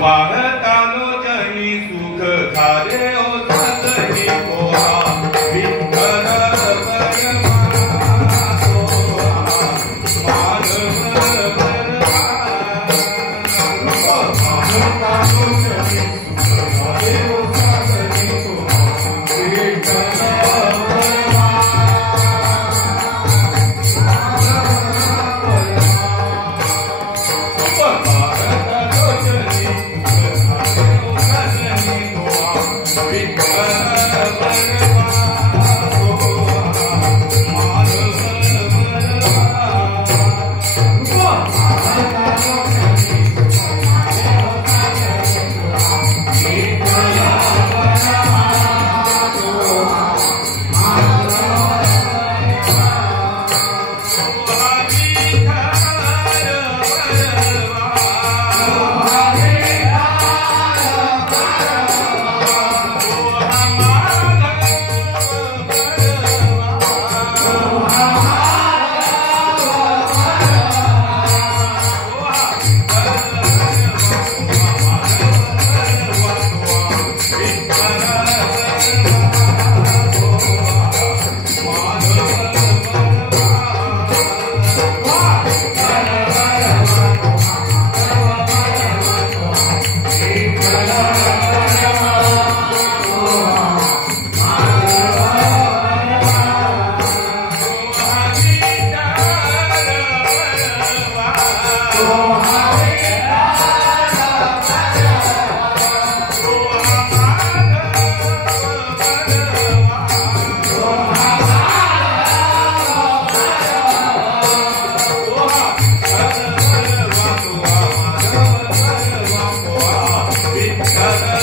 पाहता लोचनी सुख झाले ओ सजनी पोहा विठ्ठल Hare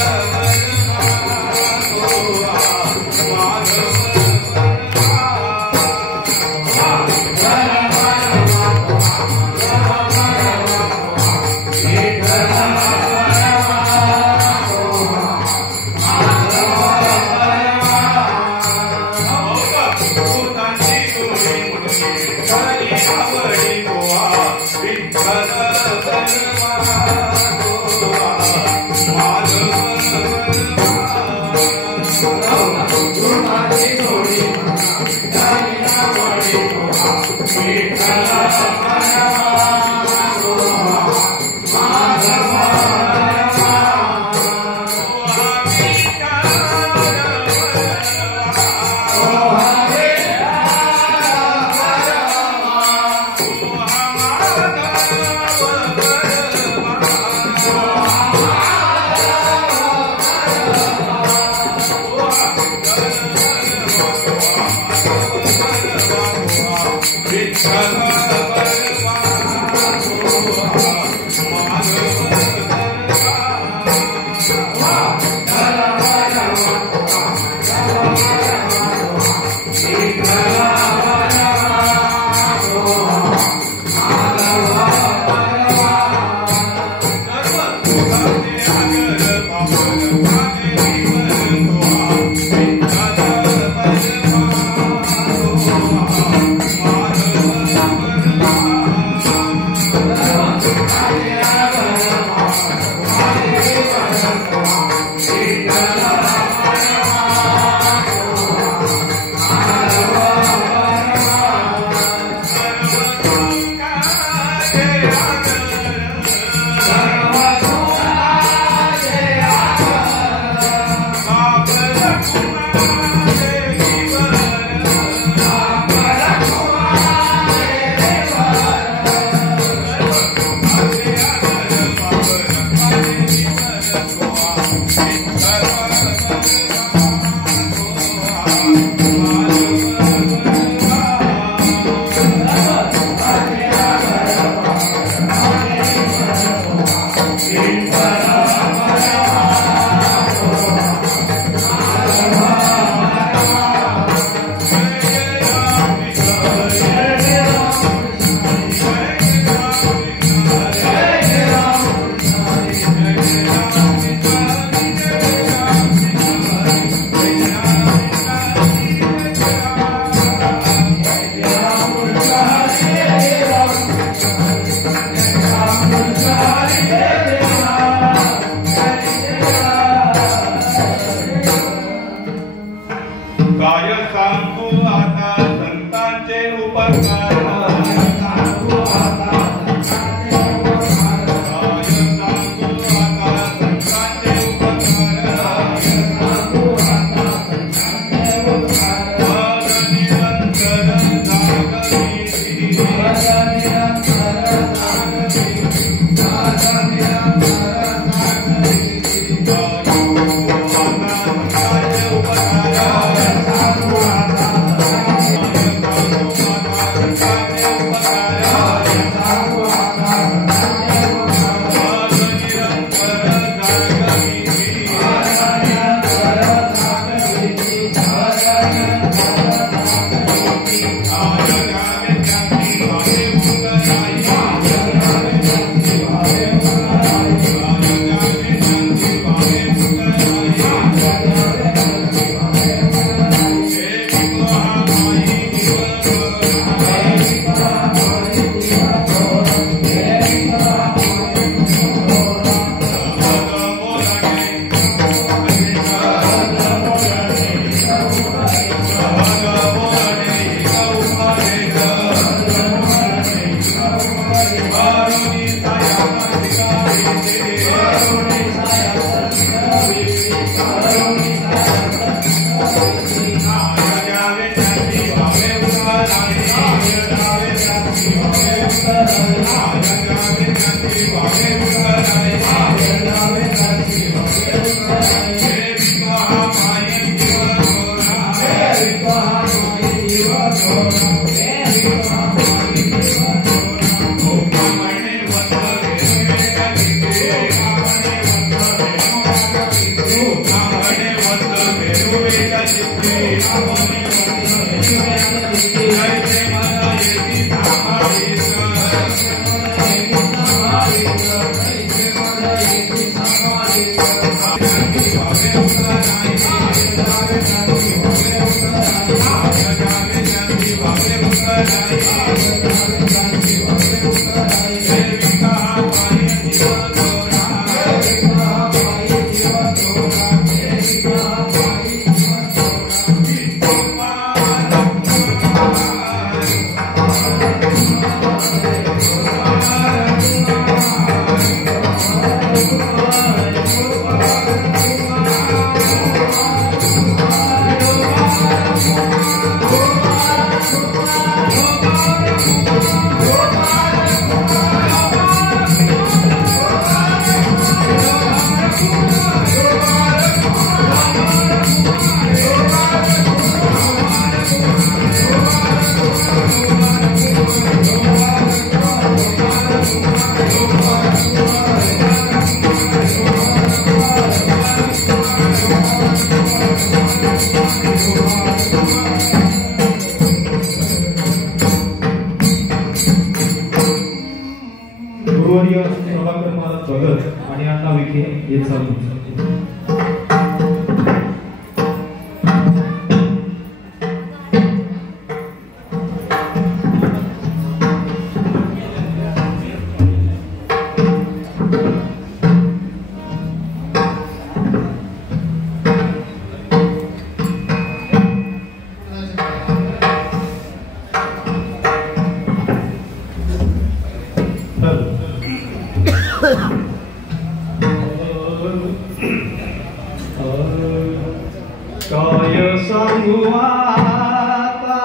काय सांगू आता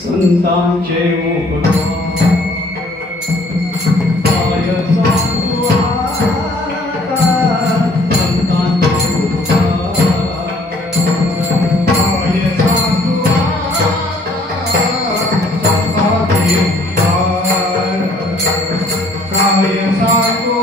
संतांचे उपकार, काय सांगू आता संतांचे उपकार, काय सांगू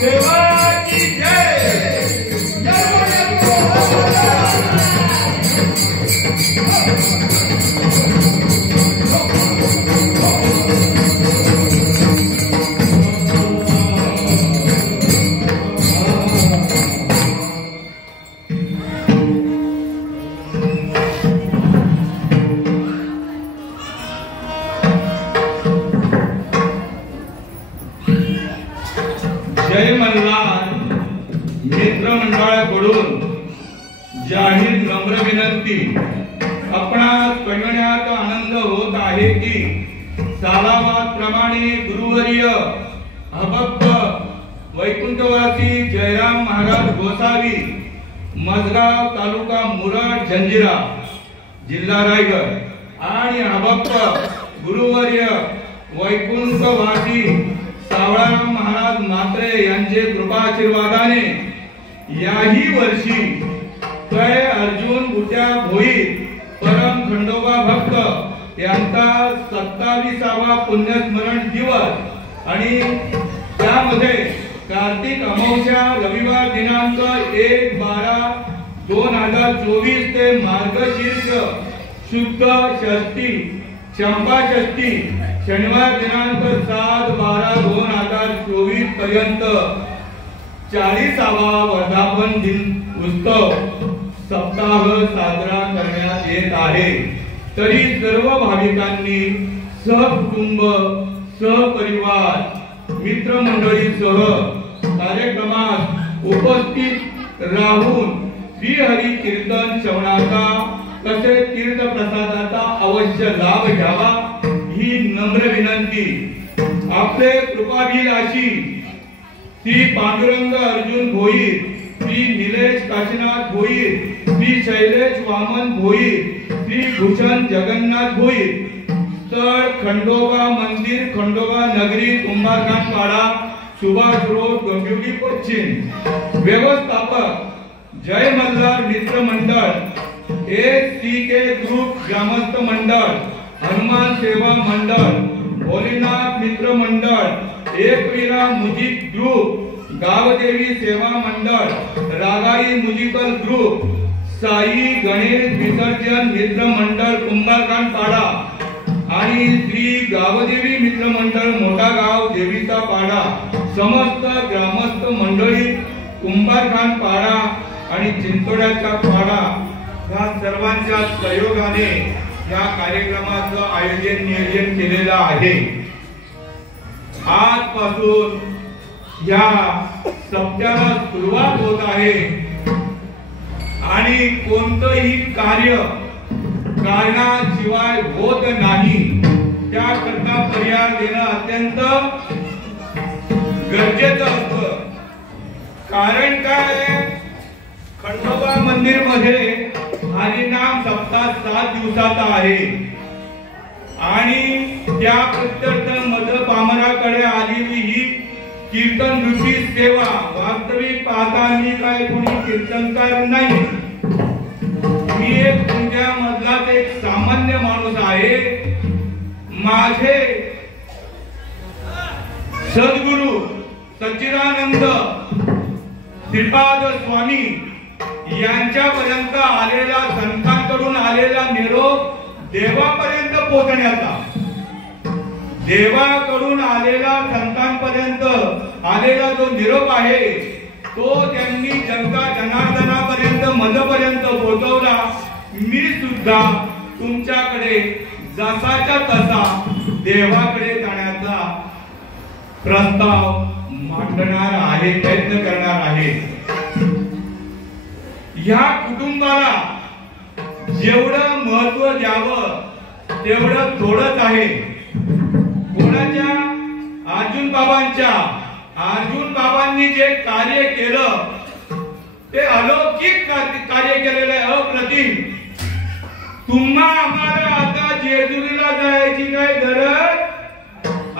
देवाची जय. जय मल्हार मित्रमंडळाकडून जाहीर नम्र विनंती. आपणास कळविण्यात आनंद होत आहे की सालाबादप्रमाणे गुरुवर्य अभक्त वैकुंठवासी जयराम महाराज गोसावी, मजगाव तालुका मुरड जंजिरा जिल्हा रायगड आणि अभक्त गुरुवर्य वैकुंठवासी सावळाराम महाराज मात्रे यांचे कृपाशीर्वादाने याही वर्षी कै अर्जुन बुट्या भोईर परम खंडोबा भक्त यांचा 27वा पुण्यस्मरण दिवस आणि त्यामध्ये कार्तिक अमावस्या रविवार दिनांक 1/12/2024 ते मार्गशीर्ष शुद्ध षष्ठी चंपा षष्ठी शनिवार दिनांक 7/12/2024 पर्यंत 40वा वर्धापन दिन उत्सव सप्ताह साजरा करण्यात येत आहे. तरी सर्व भाविकांनी सहकुटुंब सहपरिवार मित्रमंडळीसह कार्यक्रमात उपस्थित राहून श्रीहरी कीर्तन श्रवणाचा तसेच तीर्थप्रसादाचा अवश्य लाभ घ्यावा ही नम्र विनंती. आपले कृपाभिलाषी श्री पांडुरंग अर्जुन भोईर, श्री निलेश काशीनाथ भोईर, श्री शैलेश वामन भोईर, श्री भूषण जगन्नाथ भोईर, स्थळ खंडोबा मंदिर, खंडोबा नगरी, कुंभारखान पाडा, सुभाष रोड, डोंबिवली पश्चिम. व्यवस्थापक जय मल्हार मित्र मंडळ, SCK ग्रुप ग्रामस्थ मंडळ, हनुमान सेवा मंडळ, भोलेनाथ मित्र मंडळ, एकवीरा म्युझिक ग्रुप, गावदेवी सेवा मंडळ, रागाई म्युझिकल ग्रुप, साई गणेश विसर्जन मित्र मंडळ कुंभारखान पाडा आणि श्री गावदेवी मित्र मंडळ मोठा गाव देवीचा पाडा, समस्त ग्रामस्थ मंडळी कुंभारखान पाडा आणि चिंचोड्याचा पाडा या सर्वांच्या सहयोगाने या कार्यक्रमाचं आयोजन नियोजन केलेलं आहे. आजपासून या सप्त्याला सुरुवात होत आहे आणि कोणतंही कार्य कारणाशिवाय होत नाही. त्याकरता पर्याय देणं अत्यंत गरजेचं असतं. कारण काय, खंडोबा मंदिर मध्ये हरिनाम सप्ताह 7 दिवसाचा आहे आणि त्या प्रत्यर्थ मध पामराकडे आलेली ही कीर्तन रूपी सेवा. वास्तविक पाहता मी काय कोणी कीर्तनकार नाही, मी एक तुमच्या मधलाच एक सामान्य माणूस आहे. माझे सद्गुरु सच्चिदानंद श्रीपाद स्वामी यांच्यापर्यंत आलेला, संतांकडून आलेला निरोप देवापर्यंत पोहोचण्याचा, देवाकडून आलेला संतांपर्यंत आलेला जो निरोप आहे तो त्यांनी जनता जनार्दनापर्यंत मधपर्यंत पोहोचवला. मी सुद्धा तुमच्याकडे जसाच्या तसा देवाकडे जाण्याचा प्रस्ताव मांडणार आहे, प्रयत्न करणार आहे. या कुटुंबाला जेवढं महत्व द्यावं तेवढं थोडंच आहे. कोणाच्या? अर्जुन बाबांच्या. अर्जुन बाबांनी जे कार्य केलं ते अलौकिक कार्य केलेलं आहे, अप्रतिम. तुम्हा आम्हाला आता जेजुरीला जायची काय गरज?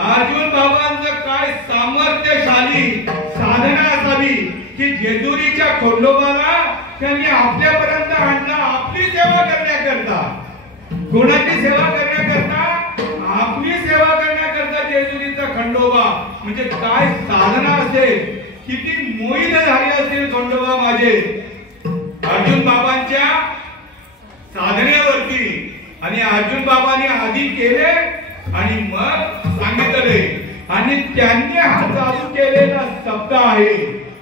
अर्जुन बाबांचं काय सामर्थ्यशाली साधना असावी की जेजुरीच्या खंडोबाला त्यांनी आपल्यापर्यंत आणला, आपली सेवा करण्याकरता. कोणाची सेवा करण्याकरता? आपली सेवा करण्याकरता जेजुरीचा खंडोबा. म्हणजे काय साधना असेल. किती मोहित झाले असतील खंडोबा माझे अर्जुन बाबांच्या साधनेवरती. आणि अर्जुन बाबांनी आधी केले आणि मग सांगितले आणि त्यांनी हा चालू केलेला सप्ताह आहे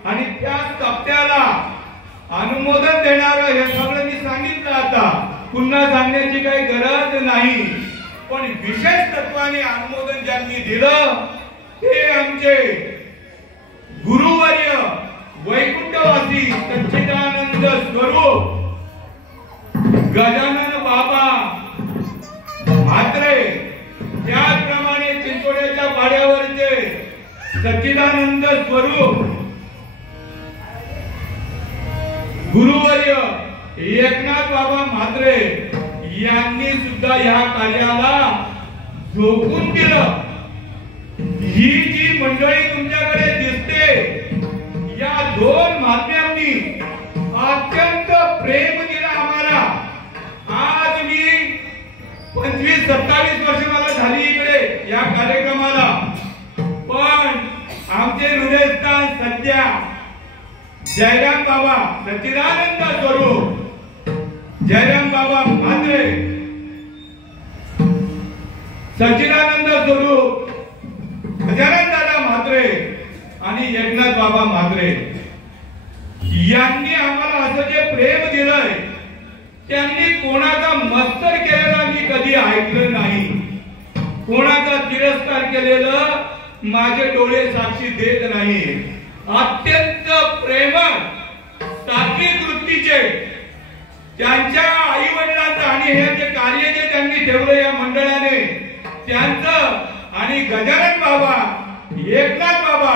आणि त्या सप्त्याला अनुमोदन देणारं हे सगळं मी सांगितलं. आता पुन्हा सांगण्याची काही गरज नाही. पण विशेष तत्वाने अनुमोदन ज्यांनी दिलं ते आमचे गुरुवर्य वैकुंठवासी सच्चिदानंद स्वरूप गजानन बाबा म्हात्रे. त्याचप्रमाणे चिंचोड्याच्या पाड्यावरचे सच्चिदानंद स्वरूप गुरुवर्य एकनाथ बाबा म्हात्रे यांनी सुद्धा या कार्याला झोकून दिलं. ही जी मंडळी तुमच्याकडे दिसते या दोन महात्म्यांनी अत्यंत प्रेम दिलं आम्हाला. आज मी 25-27 वर्ष मला झाली इकडे या कार्यक्रमाला. पण आमचे हृदयस्थान सध्या जयराम बाबा सच्चिदानंद स्वरूप जयराम बाबा म्हात्रे सच्चिदानंद स्वरूप गजानन दादा म्हात्रे आणि एकनाथ बाबा म्हात्रे यांनी आम्हाला असं जे प्रेम दिलंय त्यांनी कोणाचा मत्सर केलेला मी कधी ऐकलं नाही. कोणाचा तिरस्कार केलेलं माझे डोळे साक्षी देत नाही. अत्यंत प्रेमळ सात्विक वृत्तीचे त्यांच्या आई वडिलांचं आणि हे जे कार्य जे त्यांनी ठेवलं या मंडळाने त्यांचं आणि गजानन बाबा एकनाथ बाबा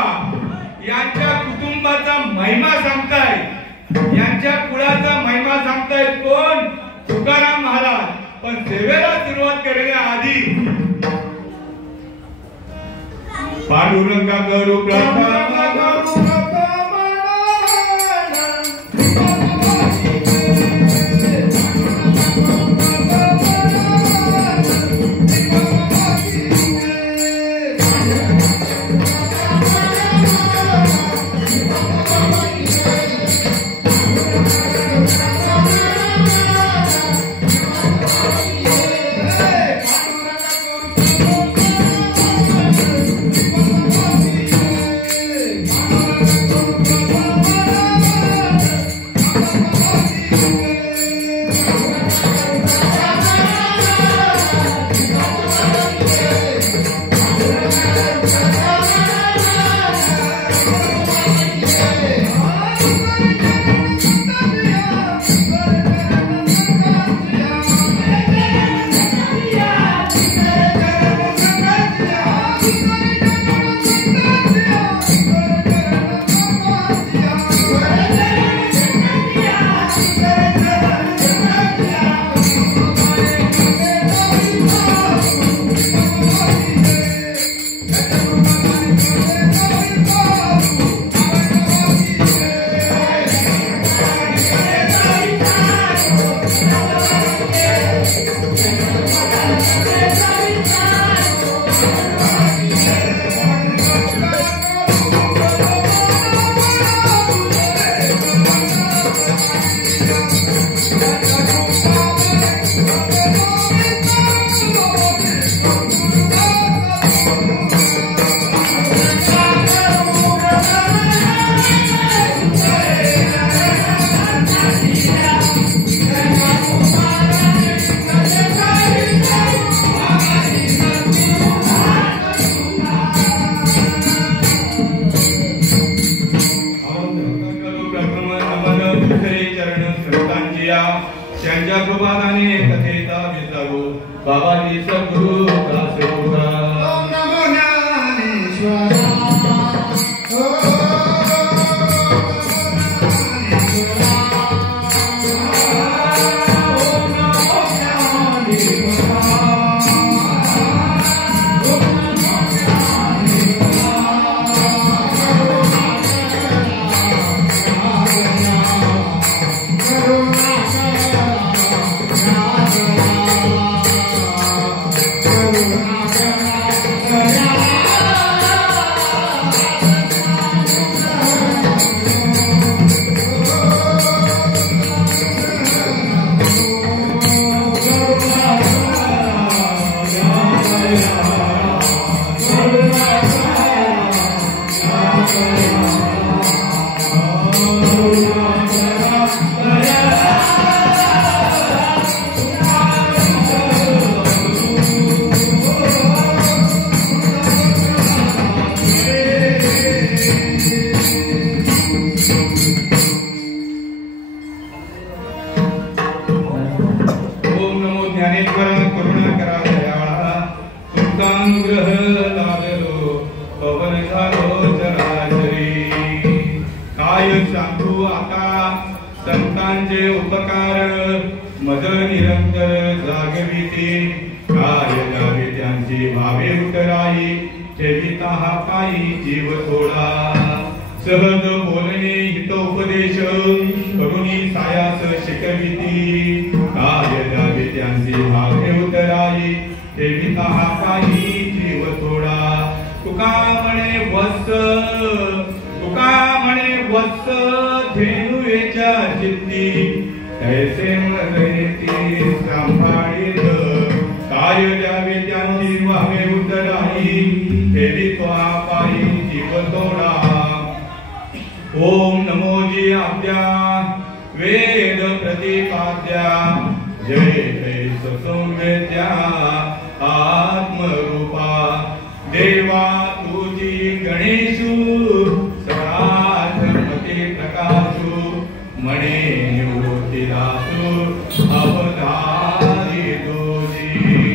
यांच्या कुटुंबाचा महिमा सांगताय. यांच्या कुळाचा महिमा सांगताय कोण? तुकाराम महाराज. पण सेवेला सुरुवात करण्याआधी पांडुरंगा करू प्रार्थना करू त्यांच्या कृपादाने कथेचा विसावो बाबाजी सद्गुरु दासोगा. नमो ज्ञानेश्वरा Oh भक्तांचे उपकार मद निरंतर जागविते काय जावे त्यांची भावे उतराई ठेविता हा पायी जीव थोडा सहज बोलणे हितोपदेश करुणी सायास शिकविती काय जावे त्यांची भावे उतराई ठेविता हा पायी जीव थोडा तुका म्हणे वत्स धेनुवेच्या चित्ती ऐसे मरेती सांभाळीत काय द्यावे त्यांची वावे उतराई ठेवितो हा पायी जीव थोडा ओम नमो जी आद्या वेद प्रतिपाद्या जय जय संवेद्या आत्मरूपा देवा तुझी गणेशू सराधमती प्रकाशू मणे निवृत्ती दासू अवधारी तुझी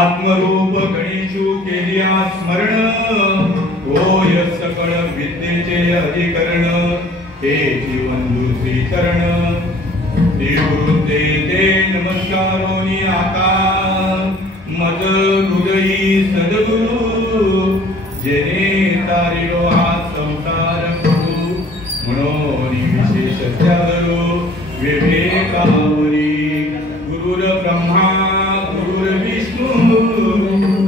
आत्मरूप गणेशू केलिया स्मरण होय सकळ विद्येचे अधिकरण हे जीवन श्रीचरण निवृत्ते ते नमस्कारोनी आता मद हृदयी सद्गुरु जेने तारिलो हा संसार गुरु म्हणून विशेष त्यागरो विवेकावरी गुरुर ब्रह्मा गुरुर विष्णू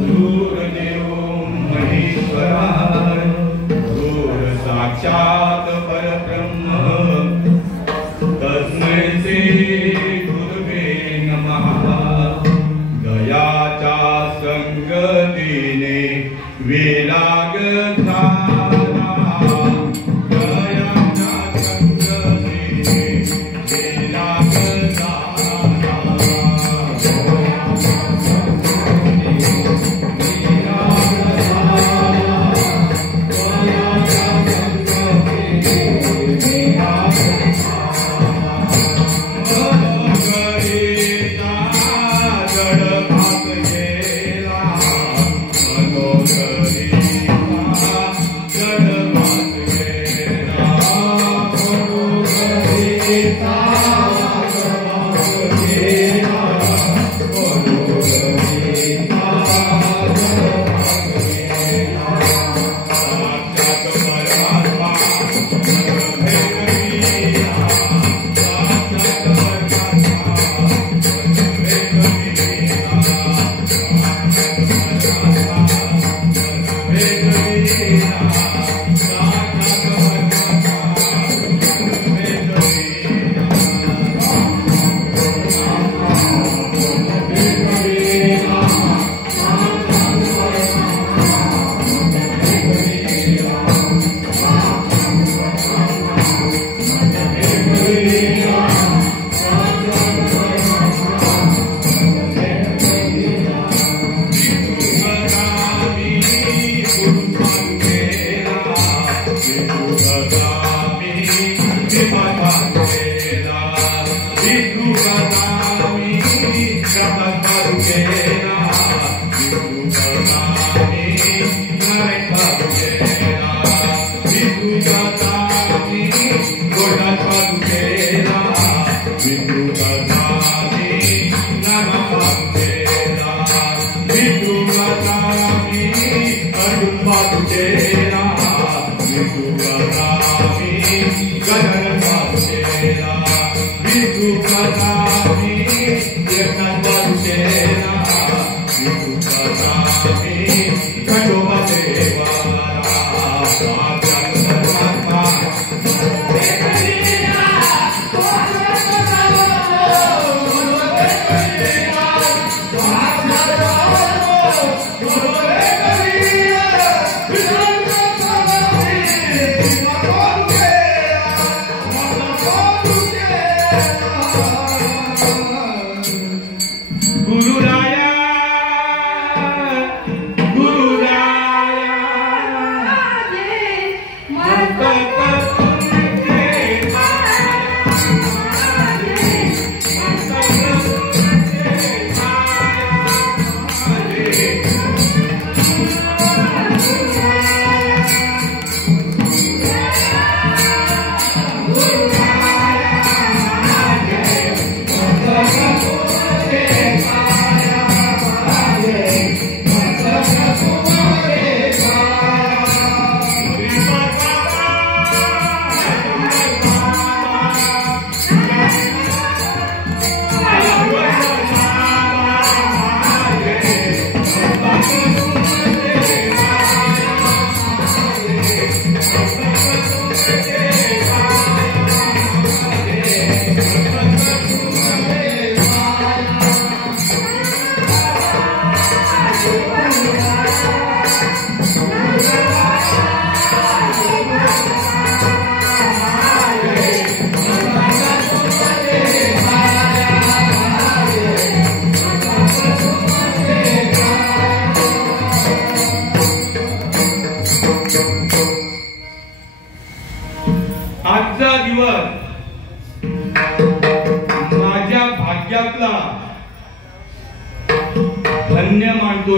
गुरुर्देव महेश्वरा गुरुर साक्षात परब्रह्म तस्मै श्री गुरुवे नमः दयाच्या संगतीने विराग झाला दयाच्या संगतीने विराग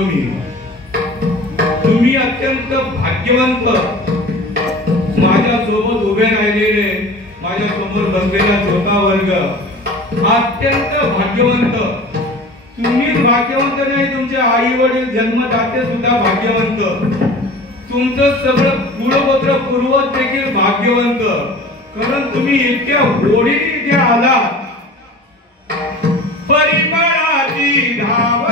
मी. तुम्ही अत्यंत भाग्यवंत, माझ्या सोबत उभे राहिलेले, माझ्या समोर बसलेला श्रोता वर्ग अत्यंत भाग्यवंत. तुम्हीच भाग्यवंत नाही, तुमचे आई वडील जन्मदाते सुद्धा भाग्यवंत. तुमचं सगळं कुळगोत्र पूर्वज देखील भाग्यवंत. कारण तुम्ही इतक्या होडीने इथे आलात. परिमळाची धाव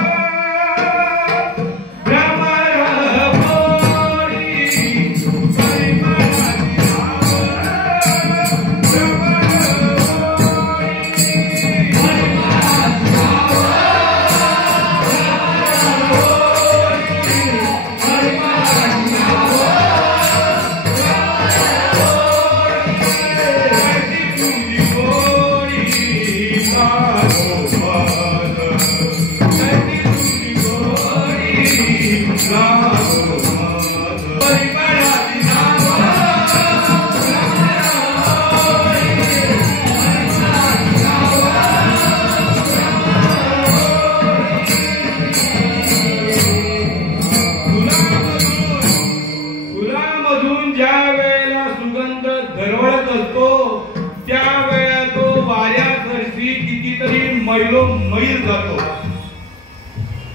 मैल जातो.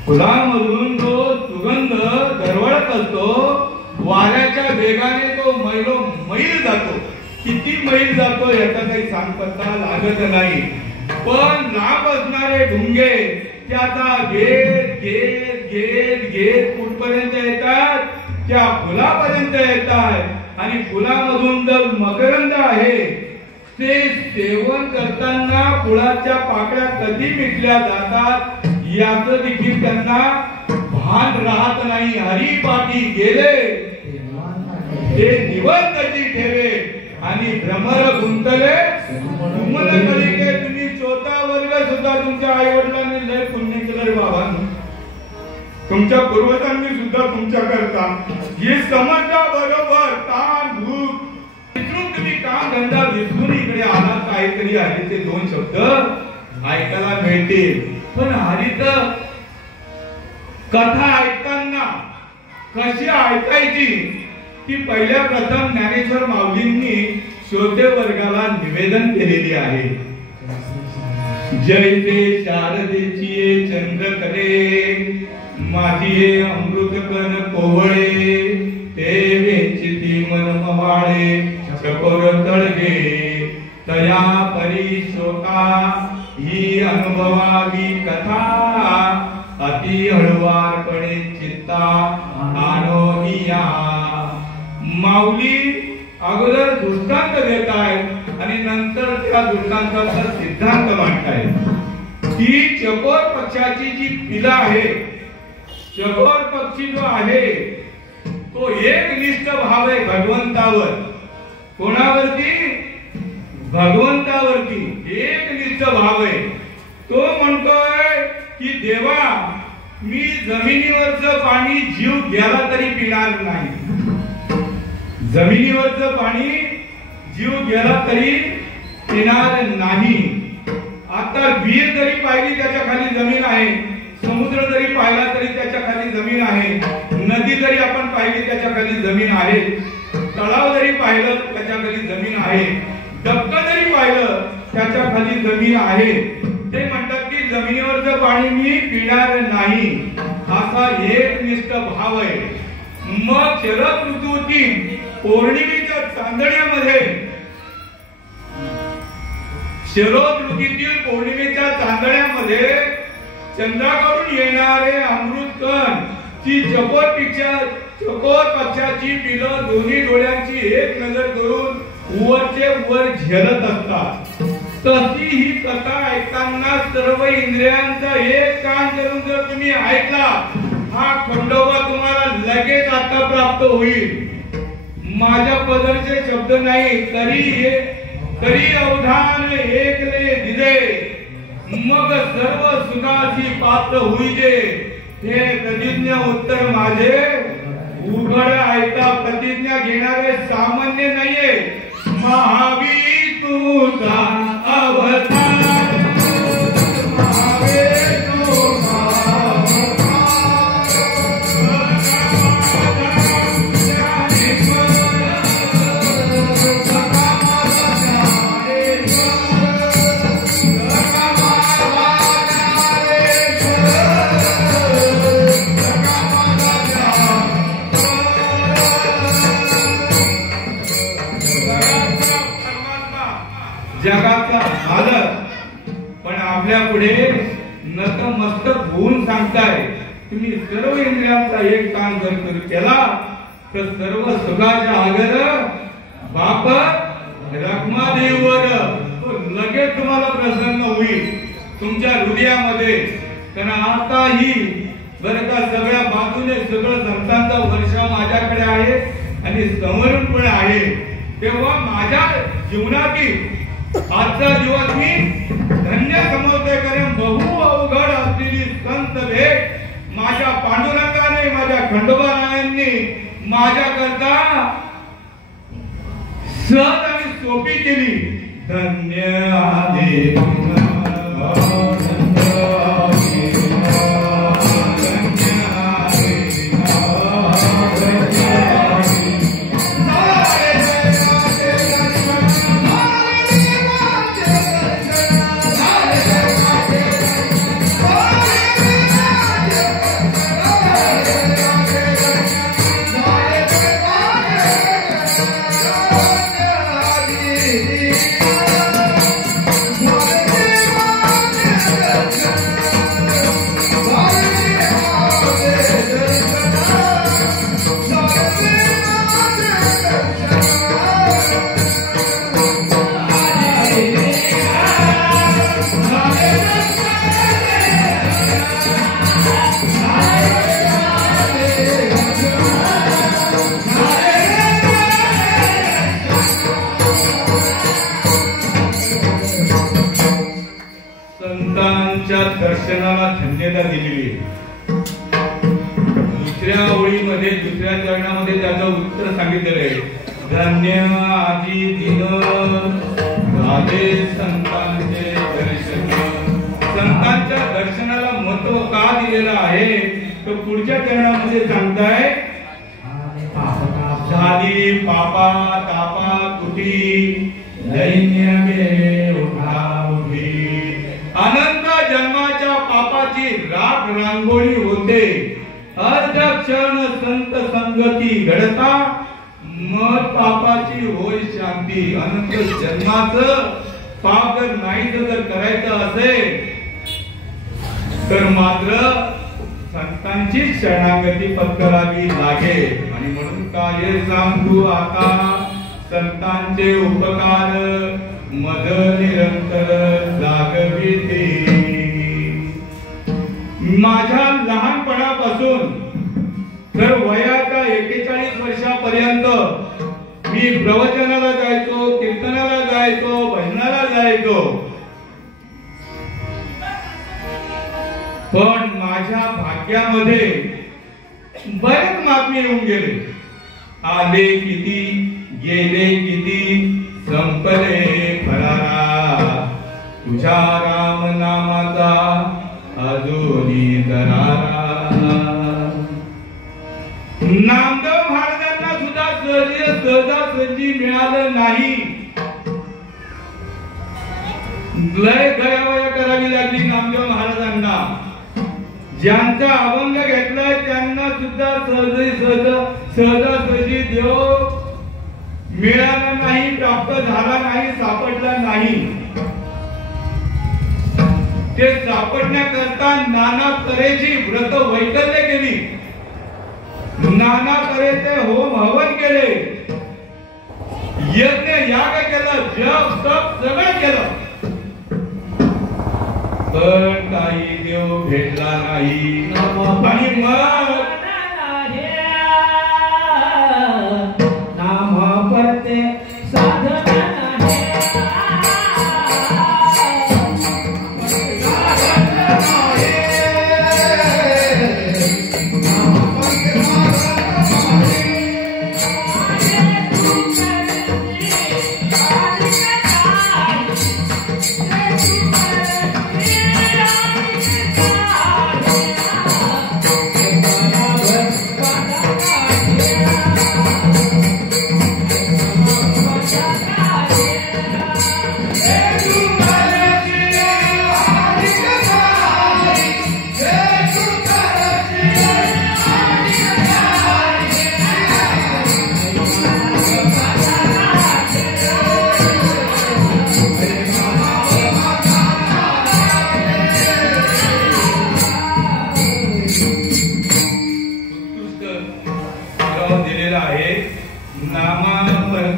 फुलांमधून तो सुगंध दरवळत असतो, वाऱ्याच्या वेगाने तो मैल जातो. किती मैल जातो याचा काही सांगता लागत नाही. पण लांब असणारे ढुंगे त्याचा घेत घेत घेत घेत कुठपर्यंत येतात, त्या फुलापर्यंत येतात. आणि फुलामधून जर मकरंद आहे ते सेवन करताना फुलाच्या पाकळ्या कधी मिटल्या जातात याचं देखील त्यांना भान राहत नाही. हरिपाठी गेले ते निवड कधी ठेवे आणि भ्रमर गुंतले तुमल कलिके. तुम्ही चौथा वर्ग सुद्धा तुमच्या आई वडिलांनी लय पुण्य केलं रे बाबा. तुमच्या पूर्वजांनी सुद्धा तुमच्या करता हे समजल्या बरोबर ताण भूक तुम्ही काम धंदा विसरून इकडे आला. काहीतरी हरीचे दोन शब्द ऐकायला मिळतील. पण हरीच कथा ऐकताना कशी ऐकायची ती पहिल्या प्रथम ज्ञानेश्वर माऊलींनी श्रोते वर्गाला निवेदन केलेली आहे. जैसे शारदेची चंद्रकले माझी अमृत कण कोवळे ते वेचिती मन मवाळे चकोर तळगे तया परी शोका ही अनुभवावी कथा अति हळवारपणे चित्ता आणोनिया. माऊली अगोदर दृष्टांत देत आहेत आणि नंतर त्या दृष्टांताचा सिद्धांत मांडतायत. ही चकोर पक्षाची जी पिला आहे, चकोर पक्षी जो आहे तो एकनिष्ठ भाव आहे भगवंतावर. कोणावरती? भगवंतावरती एकनिष्ठ भाव आहे. तो म्हणतोय की देवा मी जमिनीवरचं पाणी जीव गेला तरी पिणार नाही. जमिनीवरचं पाणी जीव गेला तरी पिणार नाही. आता विहीर जरी पाहिली त्याच्या खाली जमीन आहे, समुद्र जरी पाहिला तरी त्याच्या खाली जमीन आहे, नदी जरी आपण पाहिली त्याच्या खाली जमीन आहे, तलाव जरी पाहिलं त्याच्या खाली जमीन आहे, डबकं जरी पाहिलं त्याच्या खाली जमीन आहे. ते म्हणतात की जमिनीवरचं पाणी मी पिणार नाही. असा एकनिष्ठ भाव आहे. मग शरद ऋतूतील पौर्णिमेच्या चांदण्यामध्ये, शरद ऋतूतील पौर्णिमेच्या चांदण्यामध्ये चंद्राकडून येणारे अमृत कण ची चकोर पक्षाची पिलं दोन्ही डोळ्यांची एक नजर करून वरचे वर झेलत असतात. तशी ही कथा ऐकताना सर्व इंद्रियांचा एक कान करून जर तुम्ही ऐकला, हा खंडोबा तुम्हाला लगेच आता प्राप्त होईल. माझ्या पदरचे शब्द नाही, तरी अवधान एकले दिले मग सर्व सुखाची पात्र होईजे. हे प्रतिज्ञा उत्तर माझे उघड ऐका. प्रतिज्ञा घेणारे सामान्य नाहीये. महावीर तुझा अवतार, महावीर तुझा अवतार, जगाचा मालक, पण आपल्या पुढे नतमस्तक होऊन सांगताय तुम्ही सर्व इंद्रियांचा एक काम जर केला तर सर्व सुखाच्या आगर बाप रखमादेवीवर लगेच तुम्हाला प्रसन्न होईल तुमच्या हृदयामध्ये. कारण आताही बरं का सगळ्या बाजूने सगळं संतांचा वर्षा माझ्याकडे आहे आणि समोरून पण आहे. तेव्हा माझ्या जीवनातील आजचा दिवस मी धन्य समजतोय. कारण बहु अवघड असलेली संत भेट माझ्या पांडुरंगाने माझ्या खंडोबारायांनी माझ्याकरता सहज आणि सोपी केली. धन्य आदि दर्शनाला धन्यता दिलेली. दुसऱ्या ओळीमध्ये दुसऱ्या चरणामध्ये त्याचं उत्तर सांगितलेलं आहे. धन्य आदि दिन राधे संतांचे दर्शन. संतांच्या दर्शनाला महत्व का दिलेलं आहे तर पुढच्या चरणामध्ये सांगताय झाली पापा तापा तुटी दैन्य गेले उठाउठी. अनंत जन्माच्या पापाची राख रांगोळी होते. अर्ध क्षण संत संगती घडता मग पापाची होय शांती. अनंत जन्माचं पाप जर नाही जर करायचं असेल तर मात्र संतांची शरणागती पत्करावी लागेल. आणि म्हणून काय सांगू आता संतांचे उपकार मद निरंतर जागविते. माझ्या लहानपणापासून तर वयाच्या 41 वर्षापर्यंत मी प्रवचनाला जायचो, कीर्तनाला जायचो, भजनाला जायचो. पण माझ्या भाग्यामध्ये बरेच महात्मे येऊन गेले. आले किती गेले किती संपले फरारा. तुझ्या राम नामाचा अजूनी दरारा. नामदेव महाराजांना सुद्धा सहजासहजी मिळालं नाही. लय गयावया करावी लागली नामदेव महाराजांना. ज्यांचा अभंग घेतलाय त्यांना सुद्धा सहजासहजी देव मिळाला नाही, प्राप्त झाला नाही, सापडला नाही. ते सापडण्याकरता नाना तऱ्हेची व्रत वैकल्य केली, नाना तऱ्हेचे होम हवन केले, यज्ञ याग केलं, जप तप सगळं केलं. पण काही देव भेटला नाही. आणि मग नाम पडते साधन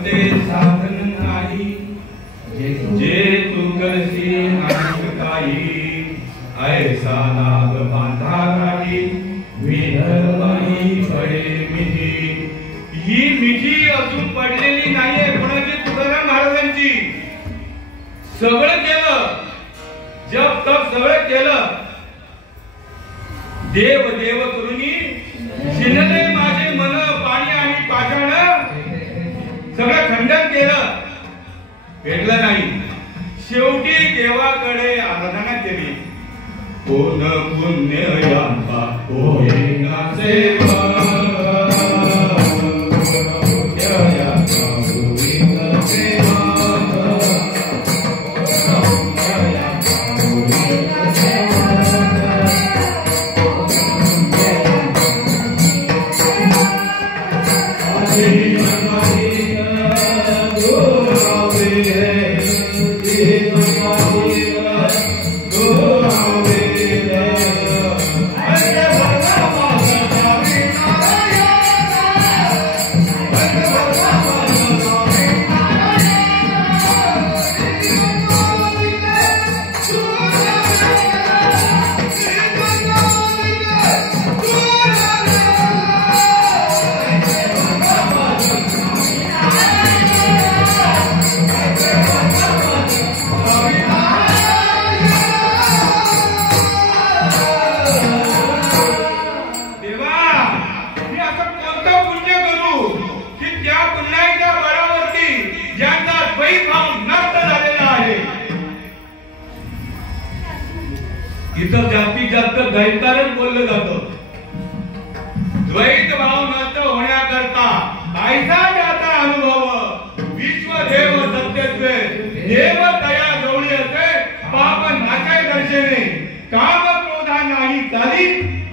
करते साधन नाही जे तू करशी नाही काही ऐसा नाग बांधा नाही विधर्माही पडे मिठी ही मिठी अजून पडलेली नाहीये कोणाची तुकाराम महाराजांची सगळं केलं जप तप सगळं केलं देव देव करुणी शिनले माझे मन पाणी आणि पाषाण सगळं खंडन केलं भेटलं नाही शेवटी देवाकडे आराधना केली कोण पुण्य यांचा होईना सेवा इथं जास्तीत जास्त द्वैतारच बोललं जातं द्वैत भाव नष्ट होण्याकरता ऐसा ज्याचा अनुभव विश्वदेव सत्यत्वे देव दया जवळी असे पाप नाशाय दर्शने काम क्रोधा नाही चाली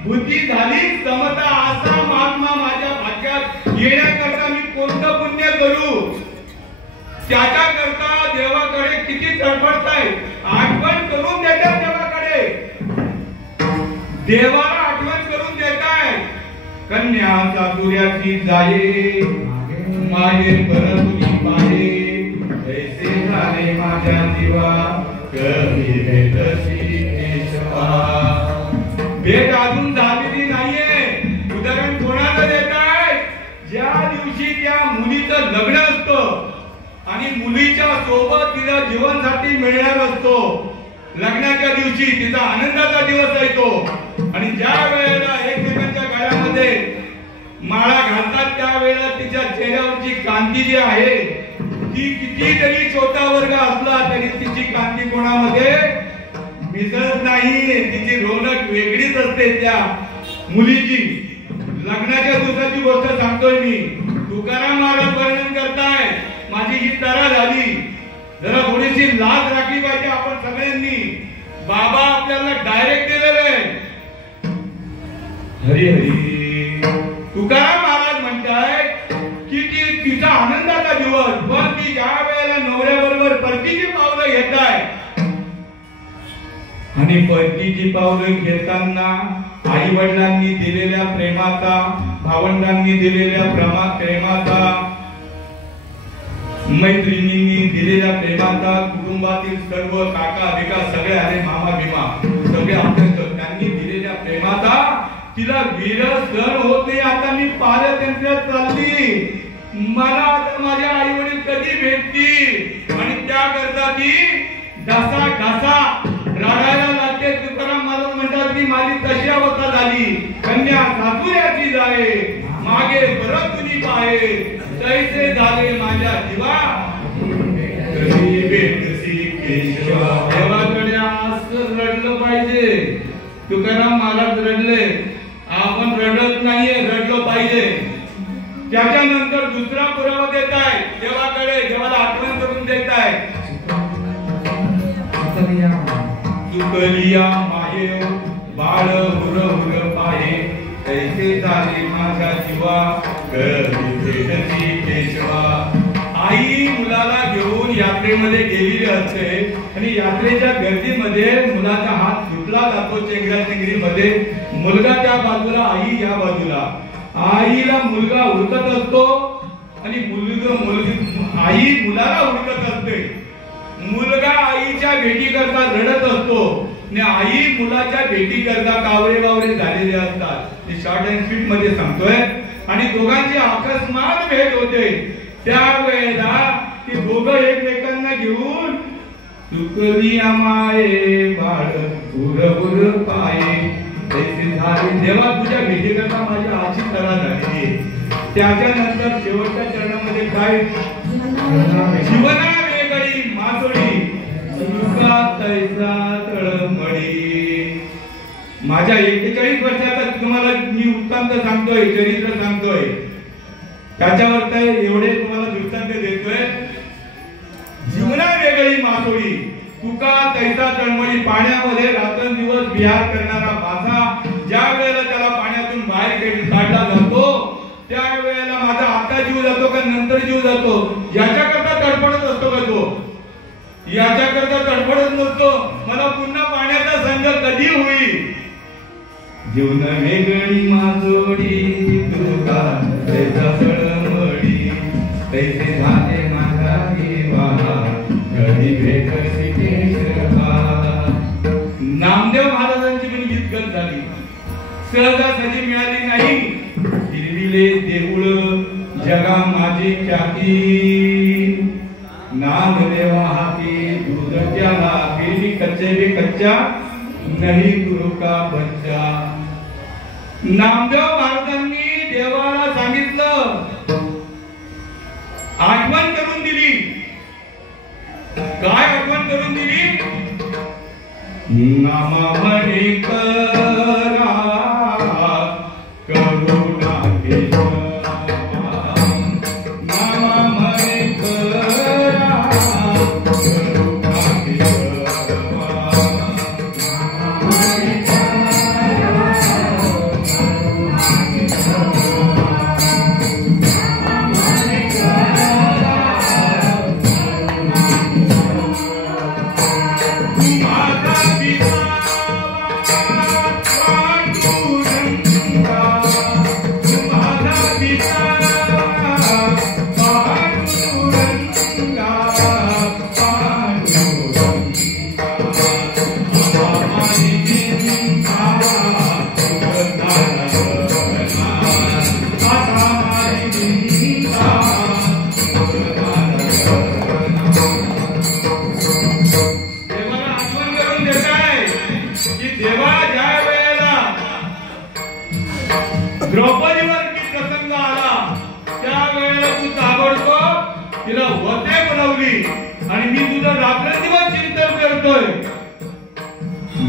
बुद्धी झाली समता असा महात्मा माझ्या भाग्यात येण्याकरता मी कोणतं पुण्य करू त्याच्याकरता देवाकडे किती तडफडताय आठवण करून देतात देवाला आठवण करून देताय कन्या चातुर्याची जाये मागे परतुनी पाहे ऐसे झाले माझ्या जीवा कधी भेटसी केशवा भेट अजून झालेली नाहीये उदाहरण कोणाला देताय ज्या दिवशी त्या मुलीचं लग्न असतं आणि मुलीच्या सोबत तिला जीवनसाथी मिळणार असतो लग्नाच्या दिवशी तिचा आनंदाचा दिवस आहे तो आणि ज्या वेळेला एकमेकांच्या गळ्यामध्ये माळा घालतात त्यावेळेला तिच्या चेहऱ्यावरची कांती जी आहे ती किती जरी छोटा वर्ग असला तरी तिची कांती कोणामध्ये मिसळत नाही तिची रौनक वेगळीच असते त्या मुलीची लग्नाच्या दिवसाची गोष्ट सांगतोय मी तुकाराम महाराज वर्णन करताय माझी ही तरा झाली जरा थोडीशी लाज राखली पाहिजे आपण सगळ्यांनी बाबा आपल्याला डायरेक्ट दिलेले आहे हरी हरी तुकाराम महाराज म्हणताय की तिचा आनंदाचा दिवस पण ती ज्या वेळेला नवऱ्याबरोबर परतीची पावलं घेत आहे आणि परतीची पावलं घेताना आई वडिलांनी दिलेल्या प्रेमाचा भावंडांनी दिलेल्या प्रेमाचा मैत्रिणींनी दिलेल्या प्रेमाचा कुटुंबातील सर्व काका बिका सगळे आले मामा बिमा सगळे अत्यंत त्यांनी दिलेल्या प्रेमाचा तिला विरस सहन होत नाही आता मी पार त्यांच्यात चालली मला आता माझ्या आई वडील कधी भेटतील आणि त्याकरता ती ढसा ढसा रडायला लागते तुकाराम महाराज म्हणतात की माझी तशी अवस्था झाली कन्या सासुऱ्याची जाये मागे परतुनी पाहे तैसे झाले माझ्या जीवा कधी भेटसी केशवा देवाकडे असं रडलं पाहिजे तुकाराम महाराज रडले आपण रडत नाहीये रडलो पाहिजे त्याच्यानंतर दुसरा पुरावा देताय देवाकडे देवाला आठवण करून देताय चुकलिया माये बाळ हुर हुर पाहे तैसे झाले माझ्या जीवा कधी भेटसी केशवा आई मुलाला घेऊन यात्रेमध्ये गेलेली असते आणि यात्रेच्या गर्दीमध्ये मुलाचा हात तुटला जातो चेंगराचेंगरीमध्ये मुलगा त्या बाजूला आई या बाजूला आईला मुलगा हुडकत असतो आणि आई मुलाला हुडकत असते, मुलगा आईच्या भेटी करता रडत असतो आणि आई मुलाच्या भेटी करता कावरे बावरे झालेले असतात. ते शॉर्ट अँड स्वीट मध्ये सांगतोय. आणि दोघांची अकस्मात भेट होते. त्यावेळेला ते दोघं एकमेकांना घेऊन तुकरी आमाये बाळ उर पाये तैसे झाले देवा तुझ्या भेटी करता माझी आशी तरा झाली. त्याच्यानंतर शेवटच्या चरणामध्ये काय जीवना वेगळी मासोळी तुका तैसा तळमळी. माझ्या 41 वर्षाचा तुम्हाला मी वृत्तांत सांगतोय, चरित्र सांगतोय, त्याच्यावर तर एवढे तुम्हाला दृष्टांत देतोय. जीवना वेगळी मासोळी तुका तैसा तळमळी. पाण्यामध्ये रात्रंदिवस विहार करणारा मासा ज्या वेळेला त्याला पाण्यातून बाहेर काढला जातो त्यावेळेला माझा आता जीव जातो का नंतर जीव जातो याच्याकरता तडफडत असतो का तो? याच्याकरता तडफडत नसतो. मला पुन्हा पाण्याचा संग कधी होईल. जीवन वेगळी मासोळी तुका तैसा तळमळी तैसे झाले माझा देवा कधी भेट नामदेव महाराजांची पण गीतगत झाली. सहजासहजी मिळाली नाही. हिरविले देऊळ जगा माझी ख्याती नामदेवा हाती दूध त्याला केली कच्चे बे कच्चा नाही गुरु का बच्चा. नामदेव महाराजांनी देवाला सांगितलं, आठवण करून दिली. काय आठवण करून दिली? नामा म्हणे करा करुणा केशवा, नामा म्हणे करा करुणा केशवा. द्रौपदीवर प्रसंग आला त्यावेळेला तू ताबडतोब तिला वते बनवली आणि मी तुझं रात्रंदिवस चिंतन करतोय.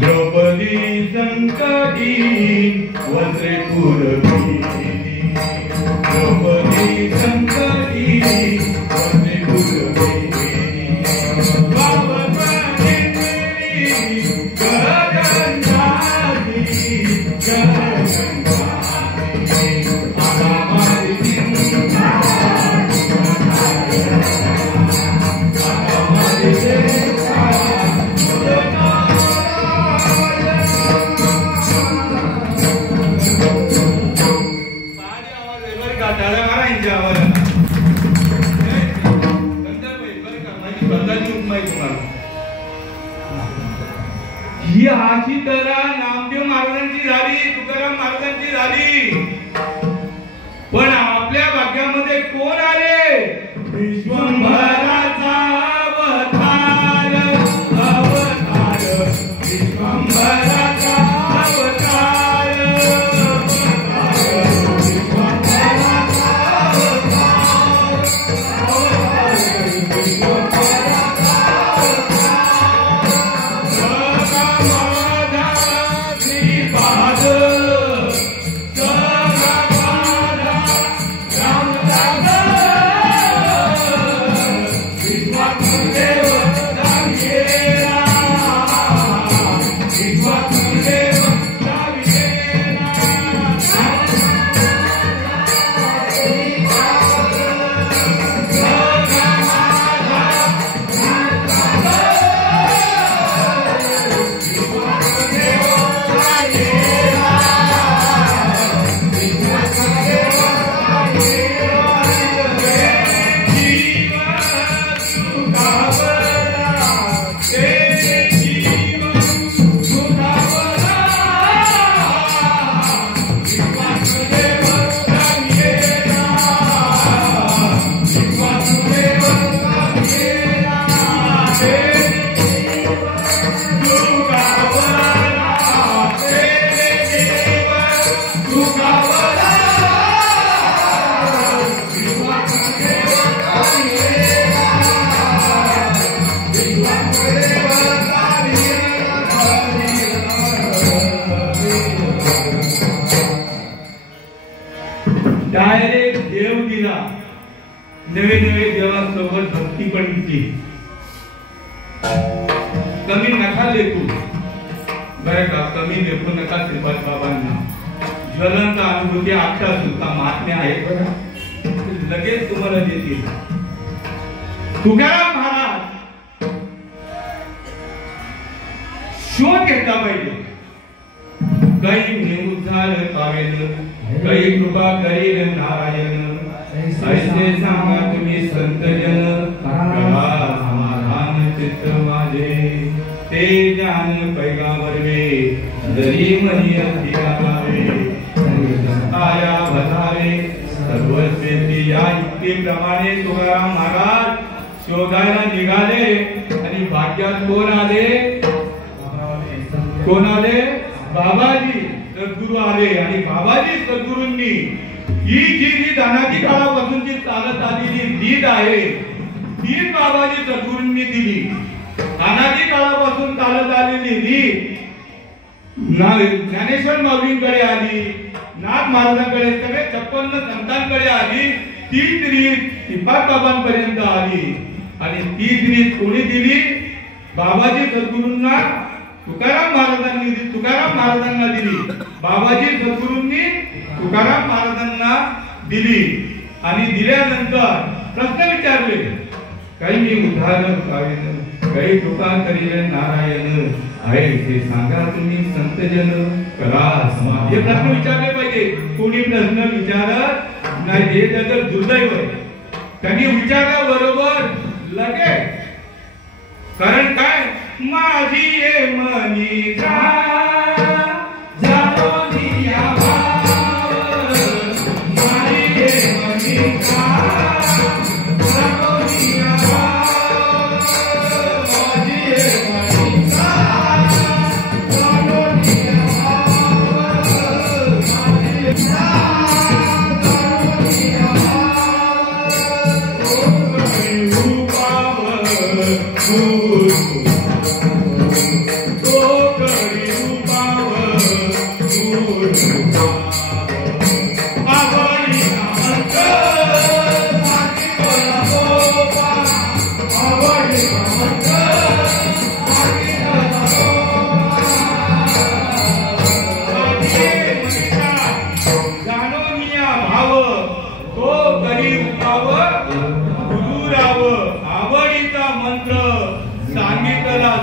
द्रौपदी संकटी वस्त्रे पुरवी, द्रौपदी संकटी वस्त्रे पुरवी. ही अशी तऱ्हा नामदेव महाराजांची झाली, तुकाराम महाराजांची झाली. पण आपल्या भाग्यामध्ये कोण आले? विश्वंभराचा अवतार, अवतार विश्वंभराचा अवतार, सोबत भक्ती पण इतकी कमी नका लेखू बरं का, कमी लेखू नका श्रीपाद बाबांना. ज्वलंत अनुभूती अक्षा सुद्धा महात्म्य आहे बरं, लगेच तुम्हाला देतील. तुकाराम महाराज शोध घेतला पाहिजे. काही निउद्धार पावेल, काही कृपा करील नारायण. ऐसे सांगा तुम्ही संतजन, करा समाधान चित्त माझे. ते ज्ञान पैगावरवे, जरी मनी अधिकारावे. आया भधारे सर्वस्वेती. या युक्तीप्रमाणे तुकाराम महाराज शोधायला निघाले आणि भाग्यात कोण आले? कोण आले? बाबाजी सद्गुरू आले. आणि बाबाजी सद्गुरूंनी ही जी धनादी काळापासूनची चालत आलेली रीत आहे ती बाबाजी सद्गुरूंनी दिली. अनादी काळापासून चालत आलेली रीत ज्ञानेश्वर माऊलींकडे आली, नाथ महाराजांकडे, सगळे 56 संतांकडे आली. तीच रीत श्रीपाद बाबांपर्यंत आली. आणि तीच रीत कोणी दिली? बाबाजी सद्गुरूंना तुकाराम महाराजांना दिली. बाबाजी सद्गुरूंनी तुकाराम महाराजांना दिली. आणि दिल्यानंतर प्रश्न विचारले, काही मी उद्धार पावेन, काही कृपा करील नारायण. आहे ते सांगा तुम्ही संतजन, करा समाधी. हे प्रश्न विचारले पाहिजे. कोणी प्रश्न विचारत नाही, हे त्याचं दुर्दैव आहे. त्यांनी विचारल्याबरोबर लगेच, कारण काय? माझी ये मनी